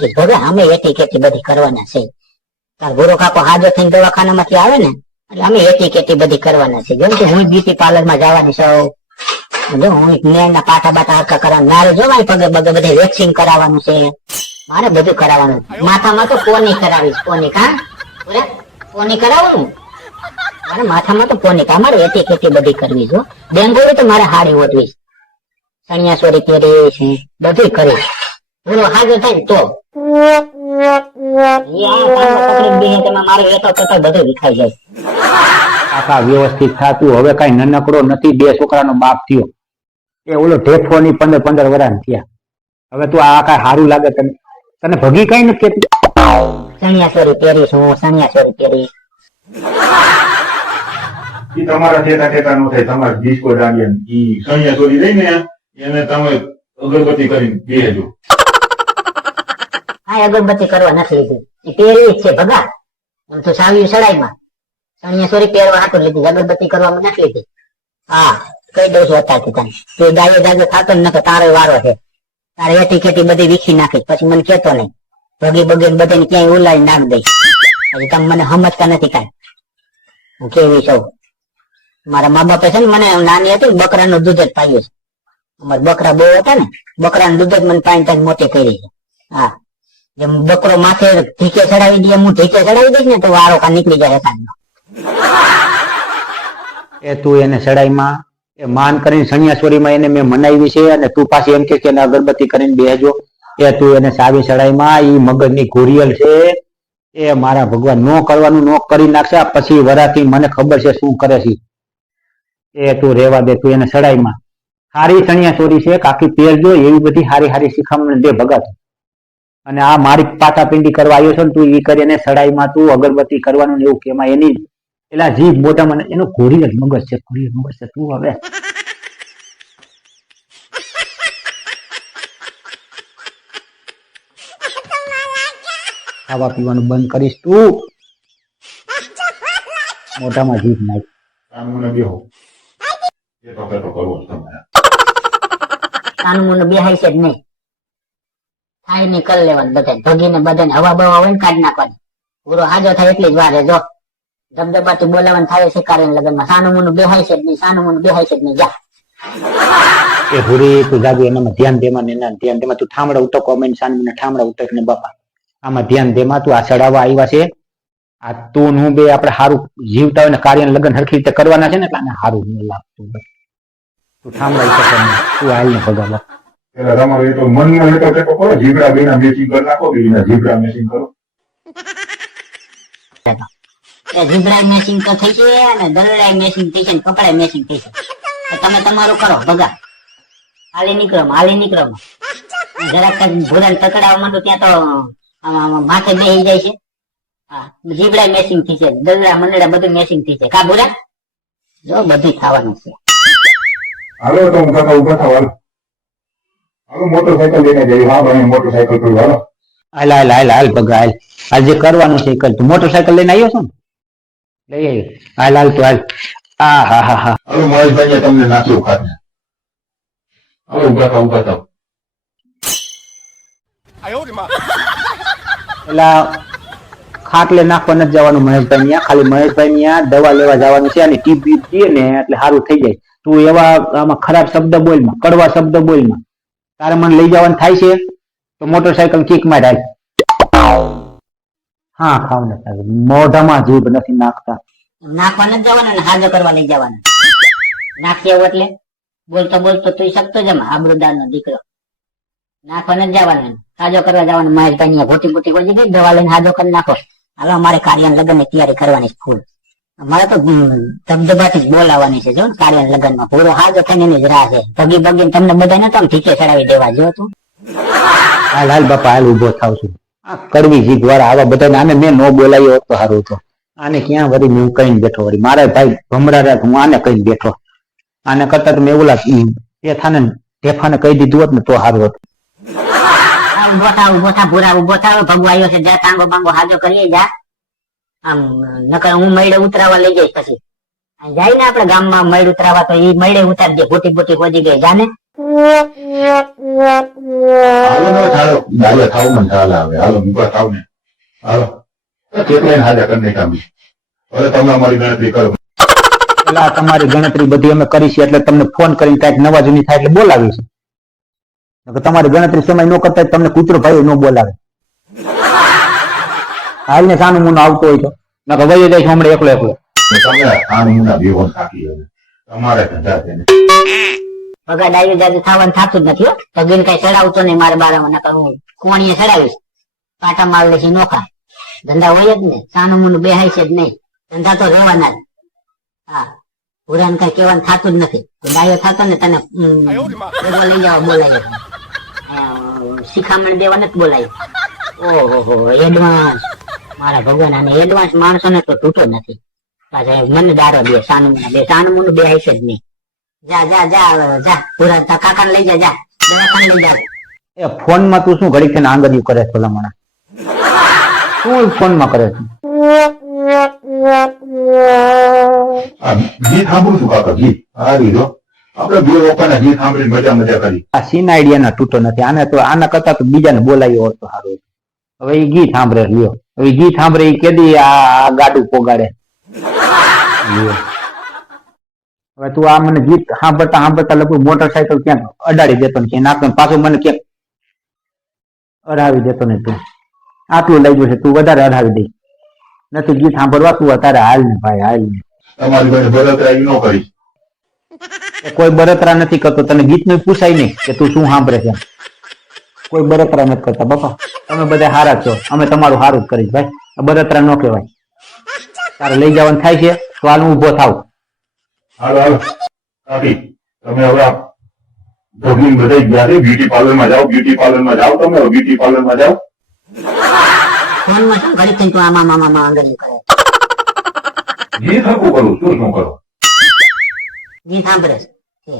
લે ભલે અમે એટી કેટી બધી કરવાના છે. તાર ગુરુ કાકો હાજર થઈને દવાખાનામાંથી આવે ને એટલે અમે એટી કેટી બધી કરવાના છે. જેમ કે હું બ્યુટી પાર્લર માં જવાની છું, જો હું નેરના પાટા બાટા હરકા કરવાનું, મારે જો મારી પગે બગે બધે વેક્સિંગ કરાવવાનું છે, મારે બધું કરાવવાનું. માથામાં તો પોની કરાવીશ, પોની કા પૂરા પોની કરાવવાનું મારે માથામાં તો પોની કા. મારે એટી કેટી બધી કરવી છે. ડેંગોળી તો મારે હાડી ઓઢવીશ, સણિયાસોરી પહેરીશ, બધું કરીશ. બોલો હાજર થાય ને તો મારે વેતો તો બધું વિખાઈ જાય. કાકા વ્યવસ્થિત થાતું. હવે કઈ નનકડો નથી, 2 છોકરાનો બાપ થયો. એ ઓલો ઢેફો ની 15 વર્ષ થયા. હવે તું આ કઈ સારું લાગે તને? તને ભગી કઈ નથી કેતી? સણિયાસોરી પહેરીશ, હું સણિયાસોરી પહેરીશ. ઈ તમારા ઠેકા નો થાય. તમારે ડિસ્કો દાંડિયા ઈ સણિયા ચોરી રહી ને એને તમે અગરબત્તી કરીને બેહજો. હા, અગરબત્તી કરવા નથી લીધી, એ પહેરી જ છે ભગા. એમ તો સાવ્યું સડાઈમાં સણિયાસોરી પહેરવા હાટું લીધી, અગરબત્તી કરવામાં નથી લીધી. હા, કઈ દઉં છું અત્યારથી તને. તું ગાયો જાજો થાતો ને નકર તારો વારો છે. તારે એટી કેટી બધી વીખી નાખી, પછી મને કેતો નહીં. ભગી બગી બધાને ક્યાંય ઉલાડી નાખ દઈશ. હજી તમે મને સમજતા નથી કાંઈ. હું કેવી છું. મારા મા બાપે છે ને મને નાની હતી બકરાનું દૂધ જ પાયું છે. અમારે બકરા બહુ હતા ને, બકરાનું દૂધ જ મને પાણી પાણી મોટી કરી છે. હા, જેમ બકરો માથે ઢીકે ચડાવી દે, હું ઢીકે ચડાવી દઈશ ને તો વારો કા નીકળી જાય એકાદનો. એ તું એને સડાઈમાં એ માન કરીને સણિયાસોરીમાં એને મેં મનાવી છે, અને તું પાછી એમ કે એને અગરબત્તી કરીને બેહજો. એ તું એને સાવી સડાઈમાં ઈ મગજની ઘોરિયલ છે. એ મારા ભગવાન નો કરવાનું નો કરી નાખશે. પછી વરાથી મને ખબર છે શું કરે છે. એ તું રેવા દે. તું એને સડાઈમાં સારી સણિયાસોરી છે, કાકી પહેરજો. એવી બધી હારી હારી શીખામણ દે ભગત. અને આ મારી પાટાપિંડી કરવા આવ્યો છો ને તું, ઈ કરીને સડાઈમાં તું અગરબત્તી કરવાનું ને એવું કેમાં એની પેલા જીભ મોઢામાં એનો ઘોરિયલ મગજ છે, ઘોરિયલ મગજ છે. તું હવે ખાવા પીવાનું બંધ કરીશ તું. મોઢામાં જીભ નાખ. કાનૂને બેહો. એ તો કરવો જ તમારે. કાનૂન બેહાય છે જ નહીં. થાય નહીં કરી લેવાનું બધા ભગીને બધાને હવા બવા હોય ને કાઢી નાખવાની. પૂરો હાજો થાય એટલી જ વાર છે. જો ધબધબાથી બોલાવાનું થાય છે કાર્ય લગ્નમાં. સાનું મુનું બેહાય છે જ નહીં, સાનું મુનું બેહાય છે જ નહીં. જા એ ભૂરી તું જાગી એનામાં ધ્યાન દેમાં ને એના ધ્યાન દેમાં. તું ઠામડા ઉતકો મેં સાનમને ઠામડા ઉતક ને બાપા આમાં ધ્યાન દેમાં. તું આ ચડાવવા આવ્યા છે. આ તું હું બે આપણે સારું જીવતા હોય ને કાર્ય લગ્ન હરખી રીતે કરવાના છે ને એટલે આને સારું નહીં લાગતું. તું ઠામડા ઉતક તું હાલ ને ભગા. પેલા તમારે એ તો મનમાં લેતો ટેકો કરો. જીબડા બેના મેચિંગ કરી નાખો. બીના જીબડા મેચિંગ કરો. એ જીબડા મેચિંગ તો થઈ છે, અને દલડાય મેચિંગ થઈ છે, ને કપડાય મેચિંગ થઈ છે. તમે તમારું કરો ભગા. હાલી નીકળો હાલી નીકળો. જરાક ભૂરા તકડાવા માંડો ત્યાં તો માથે બેસી જાય છે. હા, જીબડા મેચિંગ થઈ છે, દલડા મંડળા બધું મેચિંગ થઈ છે. કા ભૂરા જો બધું ખાવાનું છે. હાલો તો હું કાકા ઉભા થાવ. હાલો હાલો મોટરસાયકલ લઈને જઈએ. હા ભાઈ મોટરસાયકલ પર હાલો. હાલ હાલ હાલ હાલ ભગા હાલ. હાલ જે કરવાનું છે એ કર. તું મોટરસાયકલ લઈને આવ્યો છો ને? લઈ આવ્યો. હાલ હાલ તું હાલ. હા હા હા હા. હાલો મહેશભાઈ તમને નાખ્યું ખાતે. હાલો ઉભા થાવ. પેલા ખાટલે નાખવા નથી જવાનું મહેશભાઈ ત્યાં. ખાલી મહેશભાઈ ત્યાં દવા લેવા જવાનું છે. અને ટીપ બીપ દે ને એટલે સારું થઈ જાય. તું એવા આમાં ખરાબ શબ્દ બોલમાં, કડવા શબ્દ બોલમાં. તારે મને લઈ જવાનું થાય છે તો મોટરસાયકલ કિક માર હાલ. હા ખાવ ને મોઢામાં જીભ નથી નાખતા. નાખવા નથી જવાના ને હાજો કરવા લઈ જવાના. નાખી આવું એટલે બોલતો બોલતો તું શકતો જ આબરૂદાર નો દીકરો નાખવા નથી જવાનું હાજો કરવા જવાનું મહેશભાઈ ની ભોટી ભોટી કોઈ ગઈ દવા લઈને હાજો કરી નાખો હાલો અમારે કાર્ય લગ્ન ની તૈયારી કરવાની છે ફૂલ અમારે તો ધબધબાથી જ બોલાવવાની છે જો કાર્ય લગ્ન માં પૂરો હાજો થઈને એની જ રાહ છે ભગી ભગી તમને બધા ને તો ઠીકે ચડાવી દેવા જો તું હાલ હાલ બાપા હાલ ઉભો થાવ છું આ કડવી જીભ વાળા આવા બધા આને મેં નો બોલાયો હોત તો સારું હતો આને ક્યાં વળી હું કઈ બેઠો વળી મારે ભાઈ ભમરા રાખ હું આને કઈ બેઠો આને કરતા તો મેં એવું લાગ એ થાને ઢેફાને કહી દીધું હોત ને તો સારું હતું ઉભો થા પૂરા ઉભો થાવ ભગવા આવ્યો છે જા તાંગો બાંગો હાજો કરીએ જા આમ નકર હું મૈડે ઉતરાવા લઈ જઈશ પછી અહીં જાય ને આપડે ગામમાં મૈડ ઉતરાવા તો એ મૈડે ઉતારજે ભૂટી ભૂટી ખોજી ગઈ જાને હાલો ને ચાલો દાદા થાવ મને ચાલ આવે હાલો મુકા થાવ ને હાલો કેટલાય હાજર કરી નાખામી હવે તમે અમારી ગણતરી કરો એટલે આ તમારી ગણતરી બધી અમે કરી છે એટલે તમને ફોન કરીને કઈક નવા જૂની થાય એટલે બોલાવી છે નકર તમારી ગણતરી સમય ન કરતા તમને કૂતરો ભાઈ ન બોલાવે હાલ ને સાનું મુનો આવતો હોય તો નકર વહી જાય છે હમણાં એકલો એકલો તમે આ નમૂના ભેગો થાકી હવે તમારે ધંધા છે ને પગા ડાયું જાજુ થવાનું થતું જ નથી હો તગીન કઈ ચડાવતો નહીં મારે બારામાં નકર હું કોણીએ ચડાવીશ પાટા માર લેશી નોખા ધંધા હોય જ ને સાનું મુનું બેહાય છે જ નહીં ધંધા તો રહેવાના જ હા પુરાણ કઈ કહેવાનું થતું જ નથી ડાયો થતો ને તને ભેગો લઈ જવા બોલાય શિખામણ દેવા નથી બોલાય ઓહો એડવાન્સ મારા ભગવાન આને એડવાન્સ માણસો ને તો તૂટો નથી પાછા મને દારો દે સાનું મુનું બે હાય છે જ નહીં જા જા જા જા પુરાણ તા કાકાને લઈ જા દવાખાને લઈ જા એ ફોન માં તું શું ઘડી થઈને આંગળીઓ કરે છે ભલામણા શું ફોન માં કરે છે આ ગીત સાંભળું છું કાકા ગીત આ રીધો આપણે બે લોકોના ગીત સાંભળીને મજા મજા કરી આ સીન આઈડિયા ના તૂટો નથી આને તો આના કરતા તો બીજાને બોલાયો હોત તો સારું હતું. હવે એ ગીત સાંભળે લ્યો હવે ઈ ગીત સાંભળે એ કેદી આ ગાડું પોગાડે લ્યો. હવે તું આ મને ગીત સાંભળતા સાંભળતા લગભગ મોટરસાયકલ ક્યાંક અડાડી દેતો ને ક્યાંક નાખતો ને પાછું મને ક્યાંક અડાવી દેતો ને તું આટલું લઈ જશે તું વધારે અડાવી દઈ નથી ગીત સાંભળવા તું અત્યારે હાલ ને ભાઈ હાલ ને તમારી બેન બળતરાઈ ન કરી એ કોઈ બળતરા નથી કરતો તને ગીત નું પૂછાય નહીં કે તું શું સાંભળે છે કોઈ બળતરા નથી કરતા બાપા તમે બધા હારા છો અમે તમારું સારું જ કરીશ ભાઈ આ બળતરા ન કહેવાય તારે લઈ જવાનું થાય છે તો હાલ હું ઉભો થાવ હાલો હાલો કાકી તમે હવે આ ભગીન બધા ગયા છે બ્યુટી પાર્લર માં જાઓ તમે બ્યુટી પાર્લર માં જાઓ ફોનમાં શું ઘડી થઈને તું આમાં મામા આંગળી કરે ગીત હરકું કરું શું કરો ગીત સાંભળે છે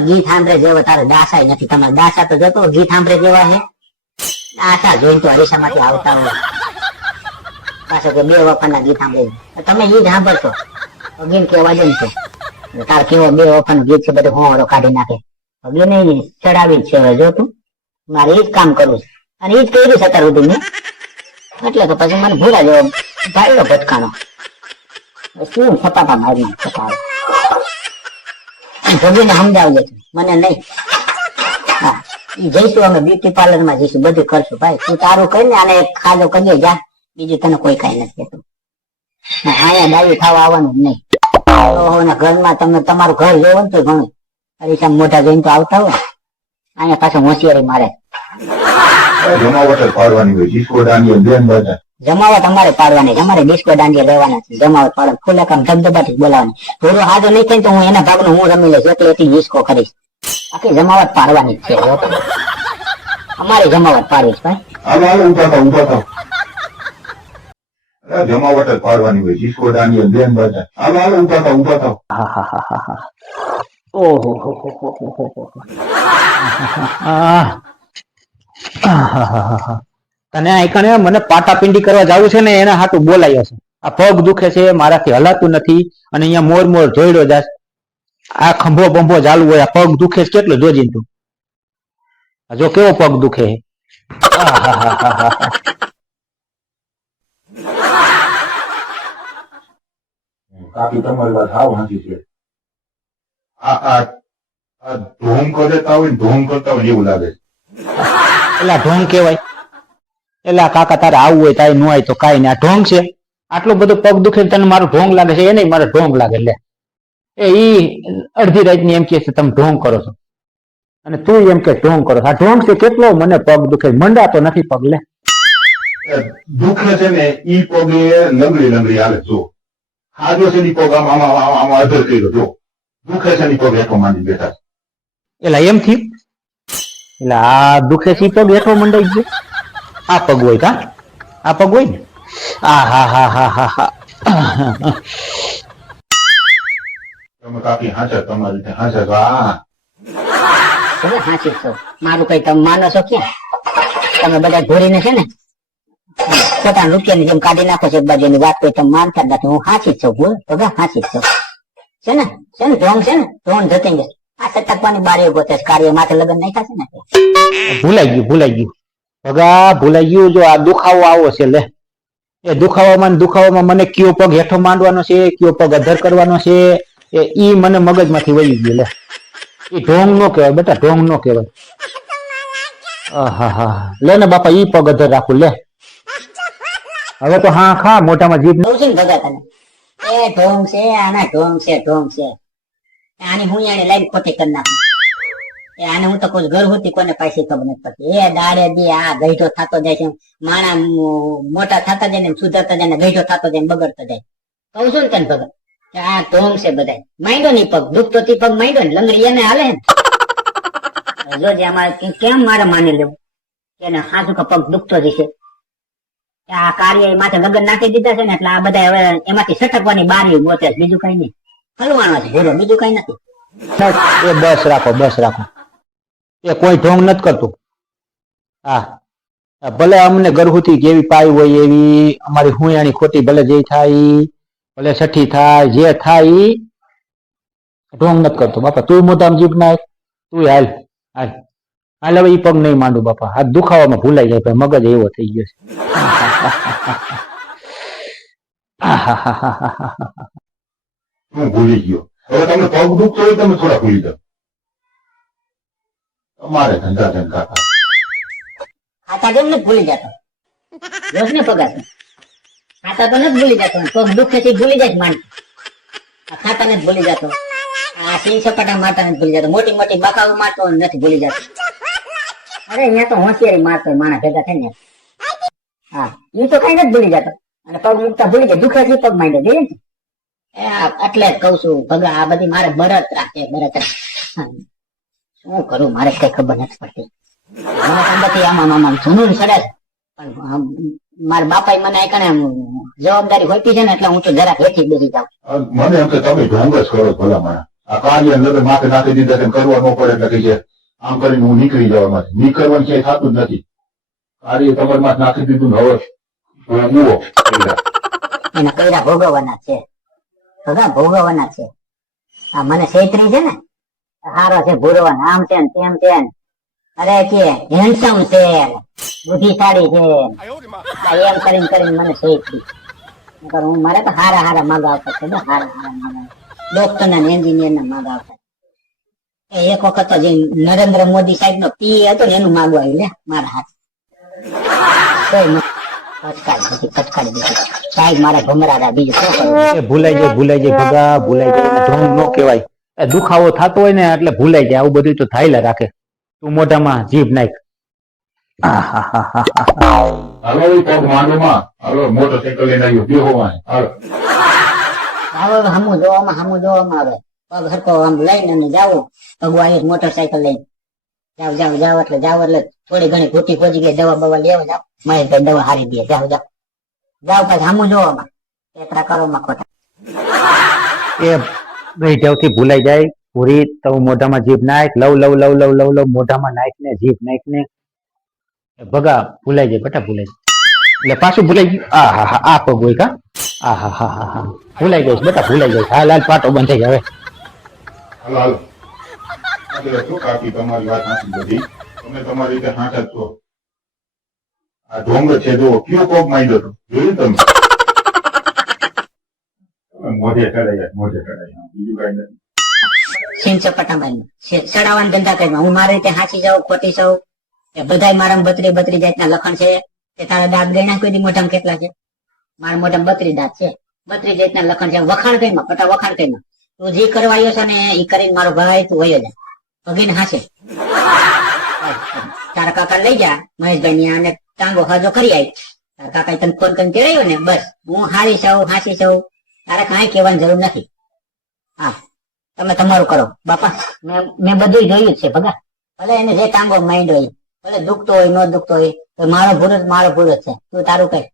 ગીત સાંભળે જેવો તારે દાસાય નથી તમારે દાસા તો જતો ગીત સાંભળે જેવા છે દાસા જોઈને તો હરીસામાંથી આવતા હોય પાછો કે બે વફાના ગીત સાંભળે તમે ગીત સાંભળશો અગીન કેવા જ છે તાર કેવો બે વફાનું ગીત છે બધું હોવાળો કાઢી નાખે અગીને ચડાવી જ છે હવે જો તું મારે એ જ કામ કરવું છે અને એ જ કર્યું છે અત્યાર સુધી મેં એટલે તો પછી મને ભૂલા જેવો ભાઈલો ભટકાનો શું ફટાફા મારી નાખ ભગીને સમજાવજે મને નહીં હા જઈશું અમે બ્યુટી પાર્લર માં જઈશું બધું કરશું ભાઈ તું તારું કરીને આને એક ખાધો કરીએ જા બીજું તને કોઈ કઈ નથી કહેતું અહીંયા ડાયું ખાવા આવવાનું જ નહીં ઓહો ને ઘરમાં તમે તમારું ઘર જોવો ને તો ઘણું અરીસા મોઢા જોઈને તો આવતા હોય અહીંયા પાછું હોશિયારી મારે જમાવટ પાડવાની હોય ડિસ્કો દાંડિયા બેન બધા જમાવટ અમારે પાડવાની અમારે ડિસ્કો દાંડિયા લેવાના છે જમાવટ પાડવા ફૂલે કામ ધબધબાટી બોલાવાની પૂરો હાજો નહીં થાય તો હું એના ભાગનું હું રમી લઈશ એટલે એટલી ડિસ્કો કરીશ આખી જમાવટ પાડવાની જ છે અમારે જમાવટ પાડવી છે ભાઈ હાલો હાલો ઉભા થાવ જમાવટ જ પાડવાની હોય ડિસ્કો દાંડિયા બેન બધા હાલો હાલો ઉભા થાવ ઓહો તને આઈકણે મને પાટાપિંડી કરવા જવું છે ને એના હાટું બોલાયો છે આ પગ દુખે છે મારાથી હલાતું નથી અને અહીંયા મોર મોર જોઈડો જાસ આ ખંભો બંભો ચાલુ હોય આ પગ દુખે છે કેટલું જોજીન તું જો કેવો પગ દુખે કાકી તમારી વાત હાવ હાચી છે આ ઢોંગ કરતા હોય ઢોંગ કરતા હોય એવું લાગે એટલે ઢોંગ કેવાય એટલે કાકા તારે આવવું હોય તારે ન હોય તો કાઈ નહીં આ ઢોંગ છે આટલું બધું પગ દુખે તને મારું ઢોંગ લાગે છે એ નહીં મારે ઢોંગ લાગે લે ઈ અડધી રાતની એમ કે છે તમે ઢોંગ કરો છો અને તું એમ કે ઢોંગ કરો છો. આ ઢોંગ છે કેટલો મને પગ દુખે મંડાતો નથી પગ લે. દુઃખ છે ને ઈ પગે લંગડી હાલે જો હાજો છે ની પગ આમાં અધર કર્યો જો દુઃખે છે ની પગ હેઠો માંડી બેઠા છે. એટલે એમ થયું એટલે આ દુખે છે ઈ પગ હેઠો મંડાઈ ગયો. આ પગ હોય કા આ પગ હોય ને આ હા હા હા હા હા તમે કાકી હાચા તમારી રીતે હાચા તો આ ભલે હાચી છો મારું કઈ તમે માનો છો ક્યાં તમે બધા ઘોરીને છે ને પોતાના રૂપિયાની જેમ કાઢી નાખો છો એક બાજુની વાત કોઈ તમે માનતા જ નથી હું હાચી જ છું ભૂલ તો હાચી જ છું છે ને ઢોંગ છે ને ઢોંગ જતી જશે આ સટકવાની બારીઓ ગોતે છે કાર્ય માથે લગ્ન નહીં થશે ને ભૂલાઈ ગયું ભગા ભૂલાઈ ગયું. જો આ દુખાવો આવો છે લે એ દુખાવામાં મને કયો પગ હેઠો માંડવાનો છે કયો પગ અધર કરવાનો છે એ ઈ મને મગજમાંથી વહી ગયું લે. એ ઢોંગ નો કહેવાય બેટા ઢોંગ નો કહેવાય. આહા લે ને બાપા ઈ પગ અધર રાખું લે હવે તો હા ખા મોઢામાં જીભ કહું છું ને ભગા તને એ ઢોંગ છે આના ઢોંગ છે આની હું એને લાઈન ખોટી કરી નાખું એ આને હું તો કોઈ ઘર હોતી કોને પૈસા ખબર નથી પડતી એ દાડે દી આ ગઈઢો થતો જાય છે માણા મોટા થતા જાય ને સુધરતા જાય ને ગઈઢો થતો જાય ને બગડતો જાય કહું છું ને તને ભગત કે આ ઢોંગ છે બધા માંડો ની પગ દુખતો થી પગ માંડો ને લંગડી એને હાલે ને જોજે અમારે કેમ મારે માની લેવું એને હાજુ કે પગ દુખતો જશે આ કાર્ય માથે લગ્ન નાખી દીધા છે ને એટલે આ બધા હવે એમાંથી સટકવાની બારી ગોતે છે બીજું કઈ નહીં હલવાનો છે ભૂરો બીજું કઈ નથી એ બસ રાખો એ કોઈ ઢોંગ નથી કરતું. હા ભલે અમને ગરહુથી કેવી પાઈ હોય એવી અમારી હુંયાની ખોટી ભલે જે થાય ભલે છઠ્ઠી થાય જે થાય ઈ ઢોંગ નથી કરતો બાપા. તું મોઢામાં જીભ નાખ તું હાલ હવે ઈ પગ નહીં માંડું બાપા. હાથ દુખાવામાં ભૂલાઈ જાય ભાઈ મગજ એવો થઈ ગયો છે. હું ભૂલી ગયો હવે તમને પગ દુખતો હોય તમે થોડા ભૂલી જાઓ તમારે ધંધા ધંધા ખાતા કેમ નથી ભૂલી જતો રોજ ને પગાર ખાતા તો નથી ભૂલી જતો પગ દુખે છે ભૂલી જાય માન ખાતા નથી ભૂલી જતો આ સિંહ સપાટા મારતા નથી ભૂલી જતો મોટી મોટી બકાવું મારતો નથી ભૂલી જતો અરે અહીંયા તો હોશિયારી મારતો માણસ ભેગા થઈને હા એ તો કઈ નથી ભૂલી જતો અને પગ મૂકતા ભૂલી જાય દુખે છે પગ માંડે જોઈએ ને એટલે જ કઉ છું ભગા આ બધી મારે બળત રાખે શું કરું મારે કઈ ખબર નથી પડતી મને અંદરથી આમાં જૂનું સડે પણ મારા બાપા મને કણે જવાબદારી હોતી છે ને એટલે હું તો જરાક હેઠી બેસી જાઉં મને એમ કે તમે ઢોંગ જ કરો ભલા માણસ આ કાર્ય લગ્ન માથે નાખી દીધા છે કરવા ન પડે એટલે કઈ છે આમ કરીને હું નીકળી જવા નીકળવાનું ક્યાંય થતું જ નથી કાર્ય તમારી માથે નાખી દીધું ને હવે એના કઈરા ભોગવવાના છે ભગા ભોગવવાના છે આ મને છેતરી છે ને હારો છે ભૂરવાન આમ છે ને તેમ છે ને અરે કે હેન્ડસમ છે બુદ્ધિશાળી છે એમ કરીને મને છેતરી હું મારે તો હારા માગ આવતા છે હારા માગ ડોક્ટર ના એન્જિનિયર ના માગ આવતા એક વખત તો જે નરેન્દ્ર મોદી સાહેબ નો પી હતો ને એનું માગવા આવ્યું લે મારા હાથ કચકાડી દીધી સાહેબ મારા ભમરા બીજું શું કરું ભૂલાઈ જાય ભગા ભૂલાઈ જાય ઢોંગ નો કહેવાય. દુખાવો થતો હોય ને એટલે ભૂલાઈ જાય આવું બધું તો થાય રાખે. તું મોઢામાં જીભ નાખ. હાલો ઈ પગ માંડોમાં હાલો મોટરસાઇકલ લઈને આવ્યો બેહોમાં હાલો હમું જોવામાં આવે પગ હરકો આમ લઈને અને જાઓ ભગવાન મોટરસાઇકલ લઈને જાવ એટલે થોડી ઘણી ખોટી ખોજી ગઈ દવા બવા લેવા જાવ મહેશભાઈ દવા હારી દે જાવ પછી હમું જોવામાં એટલા કરોમાં ખોટા એ ગઈઢવથી ભૂલાઈ જાય પૂરી તો મોઢામાં જીભ નાખ લવ મોઢામાં નાખ ને જીભ નાખ ને ભગા ભૂલાઈ જાય બેટા ભૂલાઈ જાય એટલે પાછું ભૂલાઈ ગયું આ પગ હોય કા ભૂલાઈ જાય બેટા ભૂલાઈ જાય હાલ પાટો બંધ થઈ જાય હવે હાલો શું કાકી તમારી વાત સાચી બધી તમે તમારી રીતે સાચા છો આ ઢોંગ છે જો કયો પગ માંડ્યો હતો જોયું તમે મોઢે ચડાય બીજું કઈ નથી સિંહ ચપાટામાં સડાવાના ધંધા કર્યા હું મારી રીતે હાચી જાઉં ખોટી જાઉં એ બધાય મારા 32 જાતના લખણ છે કે તારા દાંત ગણ્યા કોઈ દી મોઢામાં કેટલા છે મારા મોઢામાં 32 દાંત છે 32 જાતના લખણ છે વખાણ કઈમાં પટા વખાણ કઈમાં તું જે કરવાયો છે ને એ કરીને મારો ભાઈ તું વયો જા ભગીને હાસે તારા કાકા લઈ જા મહેશભાઈ ની અને ટાંગો હાજો કરી આવી તારા કાકા તને ફોન કરીને તેડાયો ને બસ હું હારી છું હાસી છું તારે કાંઈ કહેવાની જરૂર નથી હા તમે તમારું કરો બાપા મેં બધું જોયું જ છે ભગા ભલે એને જે ટાંગો માઇન્ડ હોય ભલે દુખતો હોય ન દુખતો હોય તો મારો ભૂલ છે તું તારું કઈ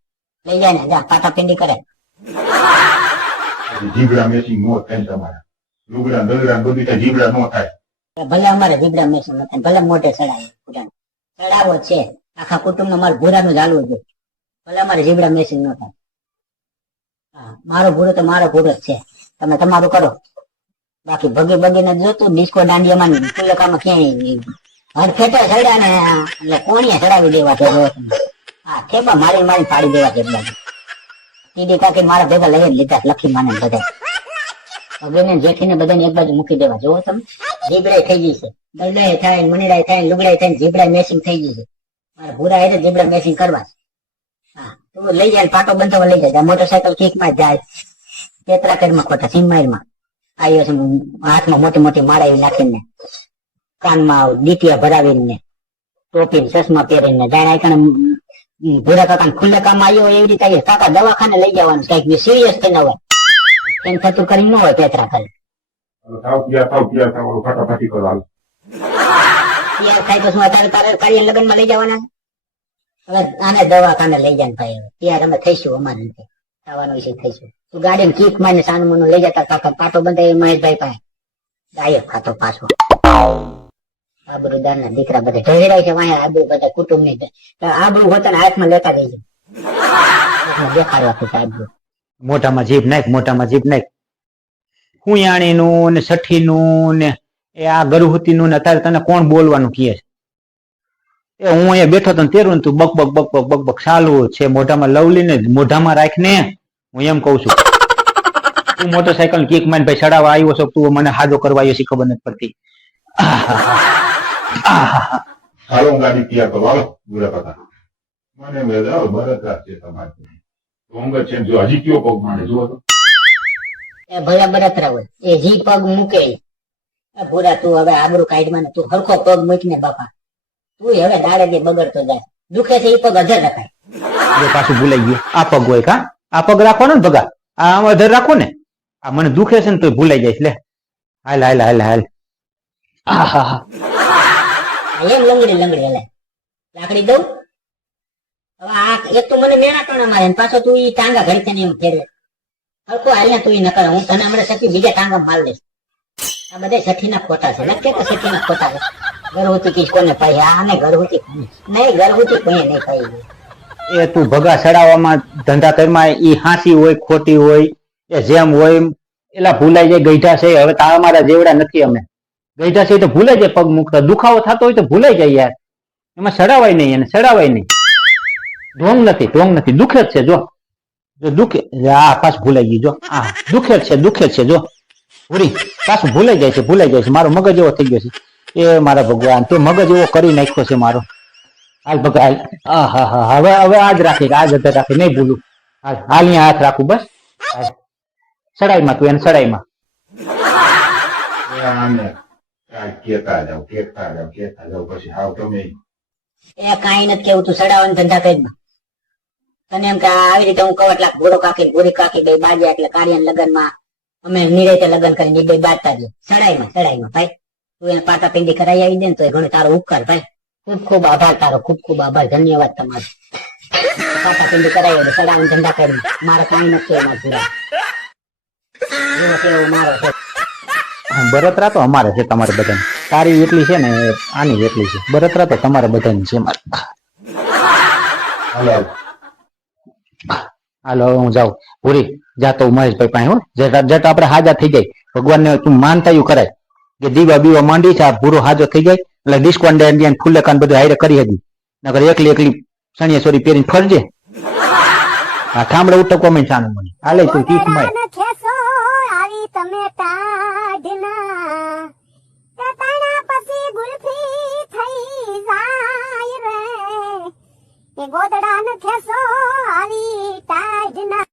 લઈ જાય ને જા પાટા પિંડી કરે જીબડા મેચિંગ નો થાય તમારા લુગડા દલડા બધું ત્યાં જીબડા નો થાય ભલે અમારે જીબડા મેસું નથી ભલે મોઢે ચડાવો છે આખા કુટુંબ અમારે ભૂરાનું જ હાલવું જોઈએ ભલે અમારે જીબડા મેસિંગ ન થાય હા મારો ભૂરો તો મારો ભૂરો જ છે તમે તમારું કરો બાકી ભગી બગીને જોતું ડિસ્કો દાંડિયામાં તુલકામાં ક્યાંય હડફેટે ચડ્યા ને એટલે કોણીએ ચડાવી દેવા છે હા ખેપા મારી પાડી દેવા છે ટીડી કાકી મારા ભેગા લઈ જ લીધા લખી માને બધા ભગીને જેઠીને બધાને એક બાજુ મૂકી દેવા જોવો તમે જીબડાઈ થઈ ગઈ છે દલડાઈ થાય મનીડાઈ થાય લુગડાઈ થાય જીબડાઈ મેસિંગ થઈ ગઈ છે મારે ભૂરા એટલે જીબડા મેસિંગ કરવા હા તું લઈ જાય પાટો બંધાવા લઈ જાય મોટરસાયકલ કિક માં જાય તેતરા કરમાં ખોટા સિંમાઈરમાં આવ્યો છે હાથમાં મોટી મોટી માળા નાખીને કાનમાં ડીટીયા ભરાવીને ટોપી ચશ્મા પહેરીને જાણે કણ ભૂરા કાકા ખુલ્લે કામ આવ્યો એવી રીતે કાકા દવાખાને લઈ જવાનું કઈક સિરિયસ થઈને હોય એમ થતું કરી ન હોય તેતરા કરે ફટાફટી કરો હાલ. તૈયાર થાય તો શું અત્યારે તારે કાર્ય લગ્નમાં લઈ જવાના હવે આને દવાખાને લઈ જાય ભાઈ હવે તૈયાર અમે થઈશું અમારે રીતે થવાનું વિશે થઈશું તું ગાડીને કીક મારીને સાનું મનું લઈ જતા કાકા પાટો બંધાય મહેશભાઈ પાસે ગાયબ ખાતો પાછો આબરૂદાર ના દીકરા બધા ઢેરાય છે વાંહે આબરૂ બધા કુટુંબ ની આબરૂ હોતા હાથમાં લેતા જઈશું દેખાડવા તું આબરૂ મોઢામાં જીભ નાખ હુંયાણી નું ને સઠી નું ને એ આ ગરુહુતી નું ને અત્યારે તને કોણ બોલવાનું કહે છે એ હું અહીંયા બેઠો તો તેરું ને તું બક ચાલુ છે મોઢામાં લવલી ને મોઢામાં રાખ ને હું એમ કઉ છું તું મોટરસાયકલ કિક માન ભાઈ ચડાવવા આવ્યો છો તું મને હાજો કરવા આવ્યો છે ખબર નથી પડતી હાલો હું ગાડી તૈયાર કરો હાલો બુરા કાકા મને બરતરા છે તમારે ઊંઘ છે જો હજી કયો પગ માંડે જુઓ તો એ ભલા બરતરા હોય એ જી પગ મૂકે ભૂરા તું હવે આબરૂ કાઢમાં ને તું હરખો પગ મૂકીને બાપા તું હવે દાડે જે બગડતો જાય દુખે છે એ પગ અધર રખાય એ પાછું ભૂલાઈ ગયું આ પગ હોય કા આ પગ રાખવાનો ને ભગા આ અધર રાખો ને આ મને દુખે છે ને તો ભૂલાઈ જાય એટલે હાલ એમ લંગડી હલે લાકડી દઉં હવે આ એક તો મને મેણા ટોણા મારે પાછો તું ઈ ટાંગા ઘડી તને એમ ફેરવે હરખો હાલ્યા તું ઈ ન કરે હું તને હમણાં સખી બીજા ટાંગા માર લઈશ આ બધા સખી ના ખોટા છે નક્કી તો સખી ના ખોટા છે ઘરહુતી કીશ કોને પાઈ આને ઘરહુતી નહીં ઘરહુતી કોઈ નહીં પાઈ એ તું ભગા ચડાવવામાં ધંધા કરમાં ઈ હાંસી હોય ખોટી હોય એ જેમ હોય એલા ભૂલાઈ જાય ગઈઢા છે હવે તારા મારા જેવડા નથી અમે ગઈઢા છે તો ભૂલાઈ જાય પગ મૂકતા દુખાવો થતો હોય તો ભૂલાઈ જાય યાર એમાં ચડાવાય નહીં એને ચડાવાય નહીં ઢોંગ નથી દુખે જ છે જો દુખે આ પાછું ભૂલાઈ ગયું જો આ દુખે જ છે જો પૂરી પાછું ભૂલાઈ જાય છે મારો મગજ એવો થઈ ગયો છે એ મારા ભગવાન તે મગજ એવો કરી નાખ્યો છે મારો હાલ ભગવાન હવે આજ રાખી આજ અત્યારે રાખી નહીં ભૂલું હાલ અહીંયા હાથ રાખું બસ સડાઈમાં તું એને સડાઈમાં કેતા જાવ પછી હાવ તમે એ કાંઈ નથી કેવું તું સડાવવાનું ધંધા કરી તને એમ કે આવી રીતે હું કહું એટલે ભૂરો કાકી ભૂરી કાકી બે બાજ્યા એટલે કાર્ય લગ્નમાં અમે નિરાતે લગ્ન કરીને બે બાજતા જ સડાઈમાં ભાઈ તું એને પાટા પિંડી કરાવી આવી દે ને તો એ ઘણો તારો ઉપકાર ભાઈ ખૂબ આભાર તારો ખૂબ આભાર ધન્યવાદ તમારો પાટા પિંડી કરાવી દે સડાવવાનું ધંધા કરી મારે કાંઈ નથી એમાં ભૂરા એવો કેવો મારો છે બરતરા તો અમારે છે તમારે બધાને તારી એટલી છે ને આની એટલી છે બરતરા તો તમારે બધાની છે મારે હાલો હવે હું જાઉં પૂરી જાતો મહેશભાઈ પાસે હો જતા આપણે હાજા થઈ જાય ભગવાનને તું માનતા એવું કરાય કે દીવા બીવા માંડી છે આ પૂરો હાજો થઈ જાય એટલે ડિસ્કોન્ડ ફૂલે કાન બધું હાઈરે કરી હતી નકર એકલી સણિયા સોરી પહેરીને ફરજે આ થાંભળે ઉટકો મેં ચાનું મને હાલે તું તીસ માય ગોદડા ન ખેસો આવી ટાઢના